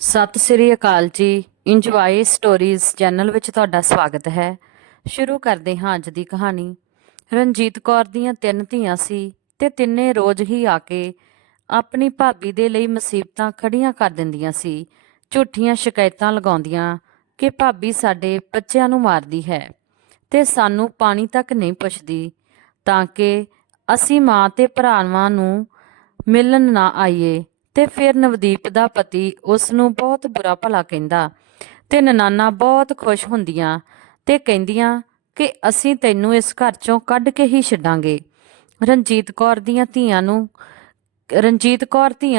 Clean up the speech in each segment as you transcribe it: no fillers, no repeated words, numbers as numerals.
ਸਤਿ ਸ੍ਰੀ ਅਕਾਲ ਜੀ। Enjoy stories channel ਵਿੱਚ ਤੁਹਾਡਾ ਸਵਾਗਤ ਹੈ। ਸ਼ੁਰੂ ਕਰਦੇ ਹਾਂ ਅੱਜ ਦੀ ਕਹਾਣੀ। ਰਣਜੀਤ ਕੌਰ ਦੀਆਂ 3 ਧੀਆਂ ਸੀ ਤੇ ਤਿੰਨੇ ਰੋਜ਼ ਹੀ ਆ ਕੇ ਆਪਣੀ ਭਾਬੀ ਦੇ ਲਈ ਮੁਸੀਬਤਾਂ ਖੜੀਆਂ ਕਰ ਦਿੰਦੀਆਂ ਸੀ। ਝੂਠੀਆਂ ਸ਼ਿਕਾਇਤਾਂ ਲਗਾਉਂਦੀਆਂ ਕਿ ਭਾਬੀ ਸਾਡੇ ਬੱਚਿਆਂ ਨੂੰ ਮਾਰਦੀ ਹੈ ਤੇ ਸਾਨੂੰ ਪਾਣੀ ਤੱਕ ਨਹੀਂ ਪੁੱਛਦੀ, ਤਾਂ ਕਿ ਅਸੀਂ ਮਾਂ ਤੇ ਭਰਾਵਾਂ ਨੂੰ ਮਿਲਣ ਨਾ ਆਈਏ। ਤੇ ਫਿਰ ਨਵਦੀਪ ਦਾ ਪਤੀ ਉਸ ਨੂੰ ਬਹੁਤ ਬੁਰਾ ਭਲਾ ਕਹਿੰਦਾ ਤੇ ਨਨਾਨਾ ਬਹੁਤ ਖੁਸ਼ ਹੁੰਦੀਆਂ ਤੇ ਕਹਿੰਦੀਆਂ ਕਿ ਅਸੀਂ ਤੈਨੂੰ ਇਸ ਘਰ ਚੋਂ ਕੱਢ ਕੇ ਹੀ ਛੱਡਾਂਗੇ। ਰਣਜੀਤ ਕੌਰ ਧੀਆਂ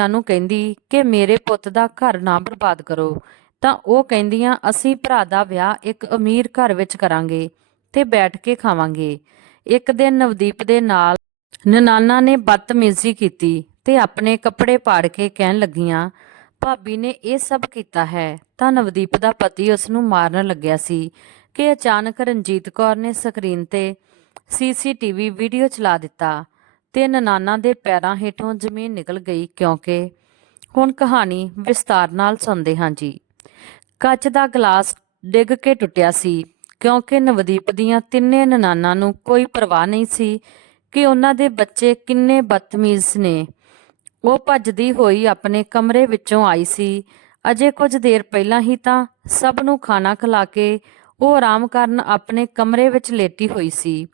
ਨੂੰ ਕਹਿੰਦੀ ਕਿ ਮੇਰੇ ਪੁੱਤ ਦਾ ਘਰ ਨਾ ਬਰਬਾਦ ਕਰੋ, ਤਾਂ ਉਹ ਕਹਿੰਦੀਆਂ ਅਸੀਂ ਭਰਾ ਦਾ ਵਿਆਹ ਇੱਕ ਅਮੀਰ ਘਰ ਵਿੱਚ ਕਰਾਂਗੇ ਤੇ ਬੈਠ ਕੇ ਖਾਵਾਂਗੇ। ਇੱਕ ਦਿਨ ਨਵਦੀਪ ਦੇ ਨਾਲ ਨਨਾਨਾ ਨੇ ਬਦਤਮੀਜ਼ੀ ਕੀਤੀ ਤੇ ਆਪਣੇ ਕੱਪੜੇ ਪਾੜ ਕੇ ਕਹਿਣ ਲੱਗੀਆਂ, ਭਾਬੀ ਨੇ ਇਹ ਸਭ ਕੀਤਾ ਹੈ। ਤਾਂ ਨਵਦੀਪ ਦਾ ਪਤੀ ਉਸ ਨੂੰ ਮਾਰਨ ਲੱਗਿਆ ਸੀ ਕਿ ਅਚਾਨਕ ਰਣਜੀਤ ਕੌਰ ਨੇ ਸਕਰੀਨ ਤੇ ਸੀਸੀਟੀਵੀ ਵੀਡੀਓ ਚਲਾ ਦਿੱਤਾ ਤੇ ਨਨਾਨਾ ਦੇ ਪੈਰਾਂ ਹੇਠੋਂ ਜ਼ਮੀਨ ਨਿਕਲ ਗਈ। ਕਿਉਂਕਿ ਹੁਣ ਕਹਾਣੀ ਵਿਸਤਾਰ ਨਾਲ ਸੁਣਦੇ ਹਾਂ ਜੀ। ਕੱਚ ਦਾ ਗਲਾਸ ਡਿੱਗ ਕੇ ਟੁੱਟਿਆ ਸੀ, ਕਿਉਂਕਿ ਨਵਦੀਪ ਦੀਆਂ ਤਿੰਨੇ ਨਨਾਨਾ ਨੂੰ ਕੋਈ ਪਰਵਾਹ ਨਹੀਂ ਸੀ ਕਿ ਉਹਨਾਂ ਦੇ ਬੱਚੇ ਕਿੰਨੇ ਬਦਤਮੀਜ਼ ਨੇ। ਉਹ ਭੱਜਦੀ ਹੋਈ ਆਪਣੇ ਕਮਰੇ ਵਿੱਚੋਂ ਆਈ ਸੀ। ਅਜੇ ਕੁਝ ਦੇਰ ਪਹਿਲਾਂ ਹੀ ਤਾਂ ਸਭ ਨੂੰ ਖਾਣਾ ਖਿਲਾ ਕੇ ਉਹ ਆਰਾਮ ਕਰਨ ਆਪਣੇ ਕਮਰੇ ਵਿੱਚ ਲੇਟੀ ਹੋਈ ਸੀ।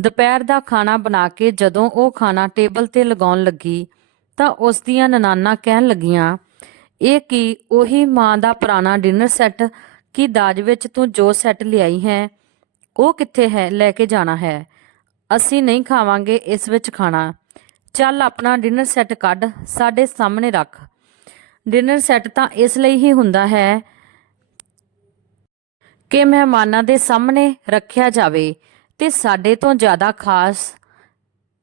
ਦੁਪਹਿਰ ਦਾ ਖਾਣਾ ਬਣਾ ਕੇ ਜਦੋਂ ਉਹ ਖਾਣਾ ਟੇਬਲ ਤੇ ਲਗਾਉਣ ਲੱਗੀ ਤਾਂ ਉਸ ਦੀਆਂ ਨਨਾਨਾ ਕਹਿਣ ਲੱਗੀਆਂ, ਇਹ ਕੀ ਉਹੀ ਮਾਂ ਦਾ ਪੁਰਾਣਾ ਡਿਨਰ ਸੈੱਟ? ਕੀ ਦਾਜ ਵਿੱਚ ਤੂੰ ਜੋ ਸੈੱਟ ਲਿਆਈ ਹੈ ਉਹ ਕਿੱਥੇ ਹੈ? ਲੈ ਕੇ ਜਾਣਾ ਹੈ। ਅਸੀਂ ਨਹੀਂ ਖਾਵਾਂਗੇ ਇਸ ਵਿੱਚ ਖਾਣਾ। ਚੱਲ ਆਪਣਾ ਡਿਨਰ ਸੈੱਟ ਕੱਢ ਸਾਡੇ ਸਾਹਮਣੇ ਰੱਖ। ਡਿਨਰ ਸੈੱਟ ਤਾਂ ਇਸ ਲਈ ਹੀ ਹੁੰਦਾ ਹੈ ਕਿ ਮਹਿਮਾਨਾਂ ਦੇ ਸਾਹਮਣੇ ਰੱਖਿਆ ਜਾਵੇ, ਤੇ ਸਾਡੇ ਤੋਂ ਜ਼ਿਆਦਾ ਖਾਸ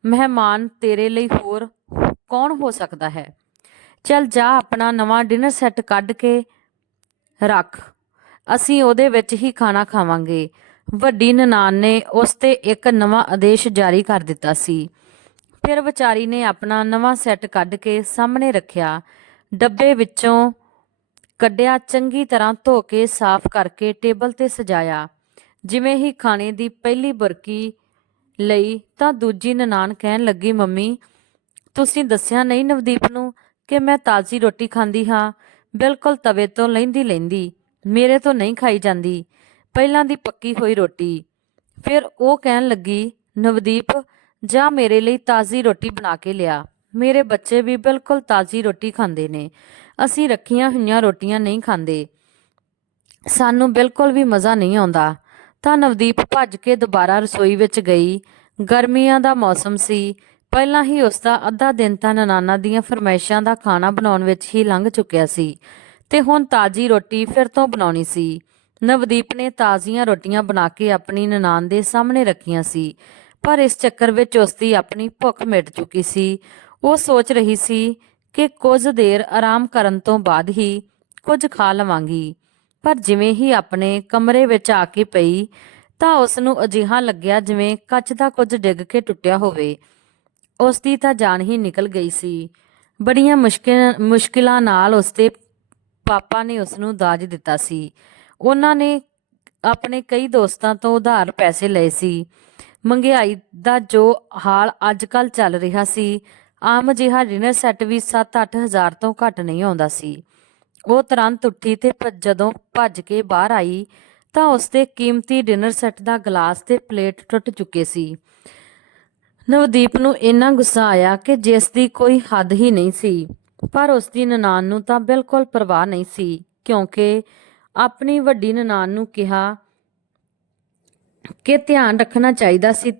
ਮਹਿਮਾਨ ਤੇਰੇ ਲਈ ਹੋਰ ਕੌਣ ਹੋ ਸਕਦਾ ਹੈ? ਚੱਲ ਜਾ ਆਪਣਾ ਨਵਾਂ ਡਿਨਰ ਸੈੱਟ ਕੱਢ ਕੇ ਰੱਖ, ਅਸੀਂ ਉਹਦੇ ਵਿੱਚ ਹੀ ਖਾਣਾ ਖਾਵਾਂਗੇ। ਵੱਡੀ ਨਨਾਣ ਨੇ ਉਸ ਤੇ ਇੱਕ ਨਵਾਂ ਆਦੇਸ਼ ਜਾਰੀ ਕਰ ਦਿੱਤਾ ਸੀ। ਫਿਰ ਵਿਚਾਰੀ ਨੇ ਆਪਣਾ ਨਵਾਂ ਸੈੱਟ ਕੱਢ ਕੇ ਸਾਹਮਣੇ ਰੱਖਿਆ। ਡੱਬੇ ਵਿੱਚੋਂ ਕੱਢਿਆ, ਚੰਗੀ ਤਰ੍ਹਾਂ ਧੋ ਕੇ ਸਾਫ਼ ਕਰਕੇ ਟੇਬਲ ਤੇ ਸਜਾਇਆ। ਜਿਵੇਂ ਹੀ ਖਾਣੇ ਦੀ ਪਹਿਲੀ ਬੁਰਕੀ ਲਈ ਤਾਂ ਦੂਜੀ ਨਨਾਣ ਕਹਿਣ ਲੱਗੀ, ਮੰਮੀ ਤੁਸੀਂ ਦੱਸਿਆ ਨਹੀਂ ਨਵਦੀਪ ਨੂੰ ਕਿ ਮੈਂ ਤਾਜ਼ੀ ਰੋਟੀ ਖਾਂਦੀ ਹਾਂ, ਬਿਲਕੁਲ ਤਵੇ ਤੋਂ ਲੈਂਦੀ ਮੇਰੇ ਤੋਂ ਨਹੀਂ ਖਾਈ ਜਾਂਦੀ, ਪਹਿਲਾਂ ਦੀ ਪੱਕੀ ਹੋਈ ਰੋਟੀ। ਫਿਰ ਉਹ ਕਹਿਣ ਲੱਗੀ, ਨਵਦੀਪ ਜਾ ਮੇਰੇ ਲਈ ਤਾਜ਼ੀ ਰੋਟੀ ਬਣਾ ਕੇ ਲਿਆ। ਮੇਰੇ ਬੱਚੇ ਵੀ ਬਿਲਕੁਲ ਤਾਜ਼ੀ ਰੋਟੀ ਖਾਂਦੇ ਨੇ, ਅਸੀਂ ਰੱਖੀਆਂ ਹੋਈਆਂ ਰੋਟੀਆਂ ਨਹੀਂ ਖਾਂਦੇ, ਸਾਨੂੰ ਬਿਲਕੁਲ ਵੀ ਮਜ਼ਾ ਨਹੀਂ ਆਉਂਦਾ। ਤਾਂ ਨਵਦੀਪ ਭੱਜ ਕੇ ਦੁਬਾਰਾ ਰਸੋਈ ਵਿੱਚ ਗਈ। ਗਰਮੀਆਂ ਦਾ ਮੌਸਮ ਸੀ। ਪਹਿਲਾਂ ਹੀ ਉਸ ਦਾ ਅੱਧਾ ਦਿਨ ਤਾਂ ਨਨਾਨਾ ਦੀਆਂ ਫਰਮਾਇਸ਼ਾਂ ਦਾ ਖਾਣਾ ਬਣਾਉਣ ਵਿੱਚ ਹੀ ਲੰਘ ਚੁੱਕਿਆ ਸੀ ਤੇ ਹੁਣ ਤਾਜ਼ੀ ਰੋਟੀ ਫਿਰ ਤੋਂ ਬਣਾਉਣੀ ਸੀ। ਨਵਦੀਪ ਨੇ ਤਾਜ਼ੀਆਂ ਰੋਟੀਆਂ ਬਣਾ ਕੇ ਆਪਣੀ ਨਨਾਣ ਦੇ ਸਾਹਮਣੇ ਰੱਖੀਆਂ ਸੀ, ਪਰ ਇਸ ਚੱਕਰ ਵਿੱਚ ਉਸ ਦੀ ਆਪਣੀ ਭੁੱਖ ਮਿਟ ਚੁੱਕੀ ਸੀ। ਉਹ ਸੋਚ ਰਹੀ ਸੀ ਕਿ ਕੁਝ ਦੇਰ ਆਰਾਮ ਕਰਨ ਤੋਂ ਬਾਅਦ ਹੀ ਕੁਝ ਖਾ ਲਵਾਂਗੀ, ਪਰ ਜਿਵੇਂ ਹੀ ਆਪਣੇ ਕਮਰੇ ਵਿੱਚ ਆ ਕੇ ਪਈ ਤਾਂ ਉਸ ਨੂੰ ਅਜਿਹਾ ਲੱਗਿਆ ਜਿਵੇਂ ਕੱਚ ਦਾ ਕੁਝ ਡਿੱਗ ਕੇ ਟੁੱਟਿਆ ਹੋਵੇ। ਉਸ ਦੀ ਤਾਂ ਜਾਨ ਹੀ ਨਿਕਲ ਗਈ ਸੀ। ਬੜੀਆਂ ਮੁਸ਼ਕਿਲਾਂ ਨਾਲ ਉਸਦੇ ਪਾਪਾ ਨੇ ਉਸ ਨੂੰ ਦਾਜ ਦਿੱਤਾ ਸੀ। ਉਹਨਾਂ ਨੇ ਆਪਣੇ ਕਈ ਦੋਸਤਾਂ ਤੋਂ ਉਧਾਰ ਪੈਸੇ ਲਏ ਸੀ। ਮਹਿੰਗਾਈ ਦਾ ਜੋ ਹਾਲ ਅੱਜ ਕੱਲ੍ਹ ਚੱਲ ਰਿਹਾ ਸੀ, ਆਮ ਜਿਹਾ ਡਿਨਰ ਸੈੱਟ ਵੀ 7-8 ਹਜ਼ਾਰ ਤੋਂ ਘੱਟ ਨਹੀਂ ਆਉਂਦਾ ਸੀ। ਉਹ ਤੁਰੰਤ ਉੱਠੀ ਤੇ ਜਦੋਂ ਭੱਜ ਕੇ ਬਾਹਰ ਆਈ ਤਾਂ ਉਸਦੇ ਕੀਮਤੀ ਡਿਨਰ ਸੈੱਟ ਦਾ ਗਲਾਸ ਤੇ ਪਲੇਟ ਟੁੱਟ ਚੁੱਕੇ ਸੀ। ਨਵਦੀਪ ਨੂੰ ਇੰਨਾ ਗੁੱਸਾ ਆਇਆ ਕਿ ਜਿਸ ਦੀ ਕੋਈ ਹੱਦ ਹੀ ਨਹੀਂ ਸੀ, ਪਰ ਉਸਦੀ ਨਨਾਣ ਨੂੰ ਤਾਂ ਬਿਲਕੁਲ ਪਰਵਾਹ ਨਹੀਂ ਸੀ, ਕਿਉਂਕਿ ਆਪਣੀ ਵੱਡੀ ਨਨਾਣ ਨੂੰ ਕਿਹਾ ਕਿ ਧਿਆਨ ਰੱਖਣਾ ਚਾਹੀਦਾ ਸੀ,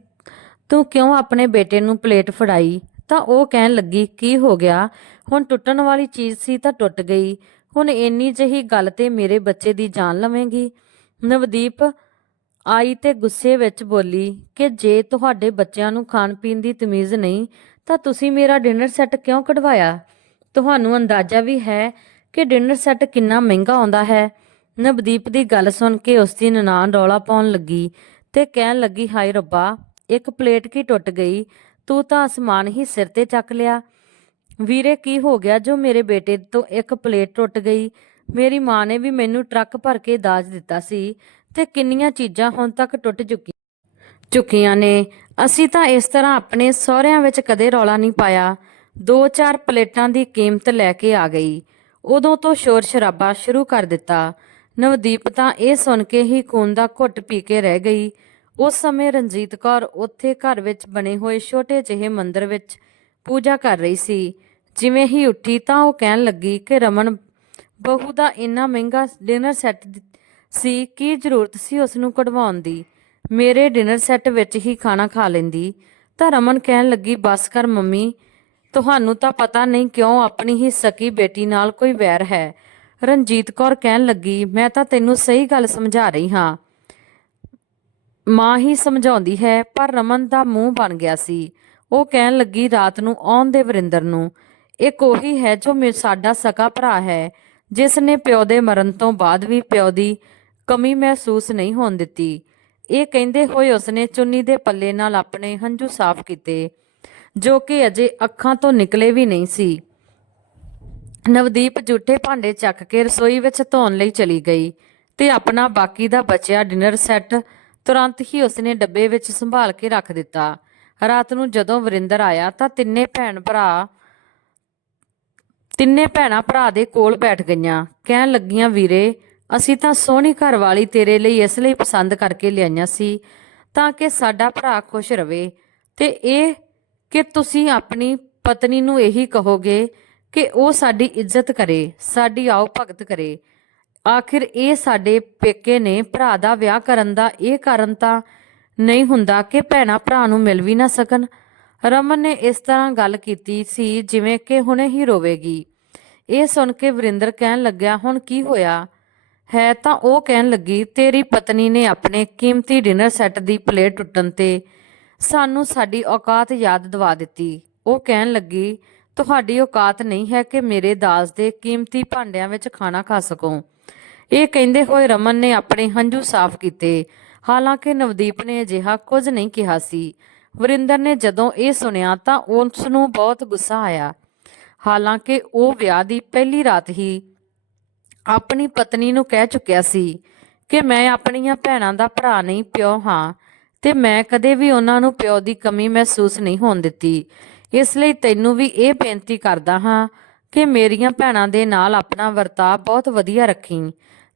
ਤੂੰ ਕਿਉਂ ਆਪਣੇ ਬੇਟੇ ਨੂੰ ਪਲੇਟ ਫੜਾਈ? ਤਾਂ ਉਹ ਕਹਿਣ ਲੱਗੀ, ਕੀ ਹੋ ਗਿਆ? ਹੁਣ ਟੁੱਟਣ ਵਾਲੀ ਚੀਜ਼ ਸੀ ਤਾਂ ਟੁੱਟ ਗਈ, ਹੁਣ ਇੰਨੀ ਜਿਹੀ ਗੱਲ ਤੇ ਮੇਰੇ ਬੱਚੇ ਦੀ ਜਾਨ ਲਵੇਂਗੀ? ਨਵਦੀਪ ਆਈ ਤੇ ਗੁੱਸੇ ਵਿੱਚ ਬੋਲੀ ਕਿ ਜੇ ਤੁਹਾਡੇ ਬੱਚਿਆਂ ਨੂੰ ਖਾਣ ਪੀਣ ਦੀ ਤਮੀਜ਼ ਨਹੀਂ ਤਾਂ ਤੁਸੀਂ ਮੇਰਾ ਡਿਨਰ ਸੈੱਟ ਕਿਉਂ ਕਢਵਾਇਆ? ਤੁਹਾਨੂੰ ਅੰਦਾਜ਼ਾ ਵੀ ਹੈ ਕਿ ਡਿਨਰ ਸੈੱਟ ਕਿੰਨਾ ਮਹਿੰਗਾ ਆਉਂਦਾ ਹੈ? ਨਵਦੀਪ ਦੀ ਗੱਲ ਸੁਣ ਕੇ ਉਸਦੀ ਨਨਾਣ ਰੌਲਾ ਪਾਉਣ ਲੱਗੀ ਤੇ ਕਹਿਣ ਲੱਗੀ, ਹਾਏ ਰੱਬਾ, ਇੱਕ ਪਲੇਟ ਕੀ ਟੁੱਟ ਗਈ, ਤੂੰ ਤਾਂ ਅਸਮਾਨ ਹੀ ਸਿਰ ਤੇ ਚੱਕ ਲਿਆ। ਵੀਰੇ ਕੀ ਹੋ ਗਿਆ ਜੋ ਮੇਰੇ ਬੇਟੇ ਤੋਂ ਇੱਕ ਪਲੇਟ ਟੁੱਟ ਗਈ? ਮੇਰੀ ਮਾਂ ਨੇ ਵੀ ਮੈਨੂੰ ਟਰੱਕ ਭਰ ਕੇ ਦਾਜ ਦਿੱਤਾ ਸੀ ਤੇ ਕਿੰਨੀਆਂ ਚੀਜ਼ਾਂ ਹੁਣ ਤੱਕ ਟੁੱਟ ਚੁੱਕੀਆਂ ਨੇ। ਅਸੀਂ ਤਾਂ ਇਸ ਤਰ੍ਹਾਂ ਆਪਣੇ ਸਹੁਰਿਆਂ ਵਿੱਚ ਕਦੇ ਰੌਲਾ ਨਹੀਂ ਪਾਇਆ। 2-4 ਪਲੇਟਾਂ ਦੀ ਕੀਮਤ ਲੈ ਕੇ ਆ ਗਈ। ਉਦੋਂ ਤੋਂ ਸ਼ੋਰ ਸ਼ਰਾਬਾ ਸ਼ੁਰੂ ਕਰ ਦਿੱਤਾ। ਨਵਦੀਪ ਤਾਂ ਇਹ ਸੁਣ ਕੇ ਹੀ ਖੂਨ ਦਾ ਘੁੱਟ ਪੀ ਕੇ ਰਹਿ ਗਈ। ਉਸ ਸਮੇਂ ਰਣਜੀਤ ਕੌਰ ਉੱਥੇ ਘਰ ਵਿੱਚ ਬਣੇ ਹੋਏ ਛੋਟੇ ਜਿਹੇ ਮੰਦਿਰ ਵਿੱਚ ਪੂਜਾ ਕਰ ਰਹੀ ਸੀ। ਜਿਵੇਂ ਹੀ ਉੱਠੀ ਤਾਂ ਉਹ ਕਹਿਣ ਲੱਗੀ ਕਿ ਰਮਨ ਬਹੂ ਦਾ ਇੰਨਾ ਮਹਿੰਗਾ ਡਿਨਰ ਸੈੱਟ ਸੀ, ਕੀ ਜ਼ਰੂਰਤ ਸੀ ਉਸ ਨੂੰ ਕਢਵਾਉਣ ਦੀ। ਮੇਰੇ ਡਿਨਰ ਸੈੱਟ ਵਿੱਚ ਹੀ ਖਾਣਾ ਖਾ ਲੈਂਦੀ। ਤਾਂ ਰਮਨ ਕਹਿਣ ਲੱਗੀ, ਬਸ ਕਰ ਮੰਮੀ, ਤੁਹਾਨੂੰ ਤਾਂ ਪਤਾ ਨਹੀਂ ਕਿਉਂ ਆਪਣੀ ਹੀ ਸਕੀ ਬੇਟੀ ਨਾਲ ਕੋਈ ਵੈਰ ਹੈ। ਰਣਜੀਤ ਕੌਰ ਕਹਿਣ ਲੱਗੀ, ਮੈਂ ਤਾਂ ਤੈਨੂੰ ਸਹੀ ਗੱਲ ਸਮਝਾ ਰਹੀ ਹਾਂ। ਮਾਂ ਹੀ ਸਮਝਾਉਂਦੀ ਹੈ। ਪਰ ਰਮਨ ਦਾ ਮੂੰਹ ਬਣ ਗਿਆ ਸੀ। ਉਹ ਕਹਿਣ ਲੱਗੀ, ਰਾਤ ਨੂੰ ਆਉਣ ਦੇ ਵਰਿੰਦਰ ਨੂੰ। ਇੱਕ ਉਹੀ ਹੈ ਜੋ ਸਾਡਾ ਸਕਾ ਭਰਾ ਹੈ, ਜਿਸ ਨੇ ਪਿਓ ਦੇ ਮਰਨ ਤੋਂ ਬਾਅਦ ਵੀ ਪਿਓ ਦੀ ਕਮੀ ਮਹਿਸੂਸ ਨਹੀਂ ਹੋਣ ਦਿੱਤੀ। ਇਹ ਕਹਿੰਦੇ ਹੋਏ ਉਸਨੇ ਚੁੰਨੀ ਦੇ ਪੱਲੇ ਨਾਲ ਆਪਣੇ ਹੰਝੂ ਸਾਫ਼ ਕੀਤੇ, ਜੋ ਕਿ ਅਜੇ ਅੱਖਾਂ ਤੋਂ ਨਿਕਲੇ ਵੀ ਨਹੀਂ ਸੀ। ਨਵਦੀਪ ਜੂਠੇ ਭਾਂਡੇ ਚੱਕ ਕੇ ਰਸੋਈ ਵਿੱਚ ਧੋਣ ਲਈ ਚਲੀ ਗਈ ਤੇ ਆਪਣਾ ਬਾਕੀ ਦਾ ਬਚਿਆ ਡਿਨਰ ਸੈੱਟ ਤੁਰੰਤ ਹੀ ਉਸਨੇ ਡੱਬੇ ਵਿੱਚ ਸੰਭਾਲ ਕੇ ਰੱਖ ਦਿੱਤਾ। ਰਾਤ ਨੂੰ ਜਦੋਂ ਵਰਿੰਦਰ ਆਇਆ ਤਾਂ ਤਿੰਨੇ ਭੈਣਾਂ ਭਰਾ ਦੇ ਕੋਲ ਬੈਠ ਗਈਆਂ। ਕਹਿਣ ਲੱਗੀਆਂ, ਵੀਰੇ, ਅਸੀਂ ਤਾਂ ਸੋਹਣੀ ਘਰਵਾਲੀ ਤੇਰੇ ਲਈ ਇਸ ਲਈ ਪਸੰਦ ਕਰਕੇ ਲਿਆਈਆਂ ਸੀ ਤਾਂ ਕਿ ਸਾਡਾ ਭਰਾ ਖੁਸ਼ ਰਵੇ, ਤੇ ਇਹ ਕਿ ਤੁਸੀਂ ਆਪਣੀ ਪਤਨੀ ਨੂੰ ਇਹੀ ਕਹੋਗੇ ਕਿ ਉਹ ਸਾਡੀ ਇੱਜ਼ਤ ਕਰੇ, ਸਾਡੀ ਆਓ ਭਗਤ ਕਰੇ। ਆਖਿਰ ਇਹ ਸਾਡੇ ਪੇਕੇ ਨੇ। ਭਰਾ ਦਾ ਵਿਆਹ ਕਰਨ ਦਾ ਇਹ ਕਾਰਨ ਤਾਂ ਨਹੀਂ ਹੁੰਦਾ ਕਿ ਭੈਣਾਂ ਭਰਾ ਨੂੰ ਮਿਲ ਵੀ ਨਾ ਸਕਣ। ਰਮਨ ਨੇ ਇਸ ਤਰ੍ਹਾਂ ਗੱਲ ਕੀਤੀ ਸੀ ਜਿਵੇਂ ਕਿ ਹੁਣੇ ਹੀ ਰੋਵੇਗੀ। ਇਹ ਸੁਣ ਕੇ ਵਰਿੰਦਰ ਕਹਿਣ ਲੱਗਿਆ, ਹੁਣ ਕੀ ਹੋਇਆ ਹੈ? ਤਾਂ ਉਹ ਕਹਿਣ ਲੱਗੀ, ਤੇਰੀ ਪਤਨੀ ਨੇ ਆਪਣੇ ਕੀਮਤੀ ਡਿਨਰ ਸੈੱਟ ਦੀ ਪਲੇਟ ਟੁੱਟਣ ਤੇ ਸਾਨੂੰ ਸਾਡੀ ਔਕਾਤ ਯਾਦ ਦਿਵਾ ਦਿੱਤੀ। ਉਹ ਕਹਿਣ ਲੱਗੀ, ਤੁਹਾਡੀ ਔਕਾਤ ਨਹੀਂ ਹੈ ਕਿ ਮੇਰੇ ਦਾਜ ਦੇ ਕੀਮਤੀ ਭਾਂਡਿਆਂ ਵਿੱਚ ਖਾਣਾ ਖਾ ਸਕੋ। ਇਹ ਕਹਿੰਦੇ ਹੋਏ ਰਮਨ ਨੇ ਆਪਣੇ ਹੰਝੂ ਸਾਫ਼ ਕੀਤੇ। ਹਾਲਾਂਕਿ ਨਵਦੀਪ ਨੇ ਅਜਿਹਾ ਕੁਝ ਨਹੀਂ ਕਿਹਾ ਸੀ। ਵਰਿੰਦਰ ਨੇ ਜਦੋਂ ਇਹ ਸੁਣਿਆ ਤਾਂ ਉਸ ਨੂੰ ਬਹੁਤ ਗੁੱਸਾ ਆਇਆ। ਹਾਲਾਂਕਿ ਉਹ ਵਿਆਹ ਦੀ ਪਹਿਲੀ ਰਾਤ ਹੀ ਆਪਣੀ ਪਤਨੀ ਨੂੰ ਕਹਿ ਚੁੱਕਿਆ ਸੀ ਕਿ ਮੈਂ ਆਪਣੀਆਂ ਭੈਣਾਂ ਦਾ ਭਰਾ ਨਹੀਂ, ਪਿਓ ਹਾਂ, ਤੇ ਮੈਂ ਕਦੇ ਵੀ ਉਹਨਾਂ ਨੂੰ ਪਿਓ ਦੀ ਕਮੀ ਮਹਿਸੂਸ ਨਹੀਂ ਹੋਣ ਦਿੱਤੀ। ਇਸ ਲਈ ਤੈਨੂੰ ਵੀ ਇਹ ਬੇਨਤੀ ਕਰਦਾ ਹਾਂ ਕਿ ਮੇਰੀਆਂ ਭੈਣਾਂ ਦੇ ਨਾਲ ਆਪਣਾ ਵਰਤਾਅ ਬਹੁਤ ਵਧੀਆ ਰੱਖੀਂ।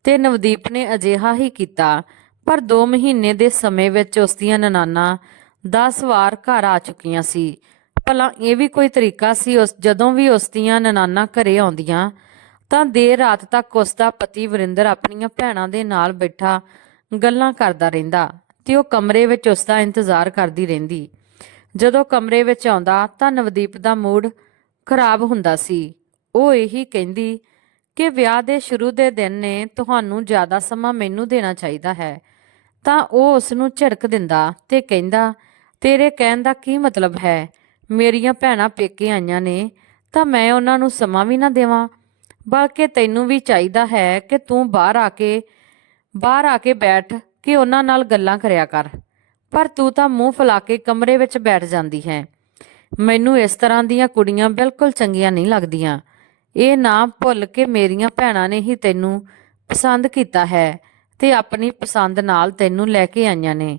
ਤੇ ਨਵਦੀਪ ਨੇ ਅਜਿਹਾ ਹੀ ਕੀਤਾ। ਪਰ 2 ਮਹੀਨੇ ਦੇ ਸਮੇਂ ਵਿੱਚ ਉਸ ਦੀਆਂ ਨਨਾਣਾਂ 10 ਵਾਰ ਘਰ ਆ ਚੁੱਕੀਆਂ ਸੀ। ਭਲਾ ਇਹ ਵੀ ਕੋਈ ਤਰੀਕਾ ਸੀ? ਜਦੋਂ ਵੀ ਉਸ ਦੀਆਂ ਨਨਾਣਾਂ ਘਰੇ ਆਉਂਦੀਆਂ ਤਾਂ ਦੇਰ ਰਾਤ ਤੱਕ ਉਸ ਦਾ ਪਤੀ ਵਰਿੰਦਰ ਆਪਣੀਆਂ ਭੈਣਾਂ ਦੇ ਨਾਲ ਬੈਠਾ ਗੱਲਾਂ ਕਰਦਾ ਰਹਿੰਦਾ ਤੇ ਉਹ ਕਮਰੇ ਵਿੱਚ ਉਸ ਦਾ ਇੰਤਜ਼ਾਰ ਕਰਦੀ ਰਹਿੰਦੀ। ਜਦੋਂ ਕਮਰੇ ਵਿੱਚ ਆਉਂਦਾ ਤਾਂ ਨਵਦੀਪ ਦਾ ਮੂਡ ਖਰਾਬ ਹੁੰਦਾ ਸੀ। ਉਹ ਇਹੀ ਕਹਿੰਦੀ ਕਿ ਵਿਆਹ ਦੇ ਸ਼ੁਰੂ ਦੇ ਦਿਨ ਨੇ, ਤੁਹਾਨੂੰ ਜ਼ਿਆਦਾ ਸਮਾਂ ਮੈਨੂੰ ਦੇਣਾ ਚਾਹੀਦਾ ਹੈ। ਤਾਂ ਉਹ ਉਸ ਨੂੰ ਝਿੜਕ ਦਿੰਦਾ ਤੇ ਕਹਿੰਦਾ, ਤੇਰੇ ਕਹਿਣ ਦਾ ਕੀ ਮਤਲਬ ਹੈ? ਮੇਰੀਆਂ ਭੈਣਾਂ ਪੇਕੇ ਆਈਆਂ ਨੇ ਤਾਂ ਮੈਂ ਉਹਨਾਂ ਨੂੰ ਸਮਾਂ ਵੀ ਨਾ ਦੇਵਾਂ? ਬਲਕਿ ਤੈਨੂੰ ਵੀ ਚਾਹੀਦਾ ਹੈ ਕਿ ਤੂੰ ਬਾਹਰ ਆ ਕੇ ਬੈਠ ਕੇ ਉਹਨਾਂ ਨਾਲ ਗੱਲਾਂ ਕਰਿਆ ਕਰ। ਪਰ ਤੂੰ ਤਾਂ ਮੂੰਹ ਫੁਲਾ ਕੇ ਕਮਰੇ ਵਿੱਚ ਬੈਠ ਜਾਂਦੀ ਹੈ। ਮੈਨੂੰ ਇਸ ਤਰ੍ਹਾਂ ਦੀਆਂ ਕੁੜੀਆਂ ਬਿਲਕੁਲ ਚੰਗੀਆਂ ਨਹੀਂ ਲੱਗਦੀਆਂ। ਇਹ ਨਾ ਭੁੱਲ ਕਿ ਮੇਰੀਆਂ ਭੈਣਾਂ ਨੇ ਹੀ ਤੈਨੂੰ ਪਸੰਦ ਕੀਤਾ ਹੈ ਤੇ ਆਪਣੀ ਪਸੰਦ ਨਾਲ ਤੈਨੂੰ ਲੈ ਕੇ ਆਈਆਂ ਨੇ।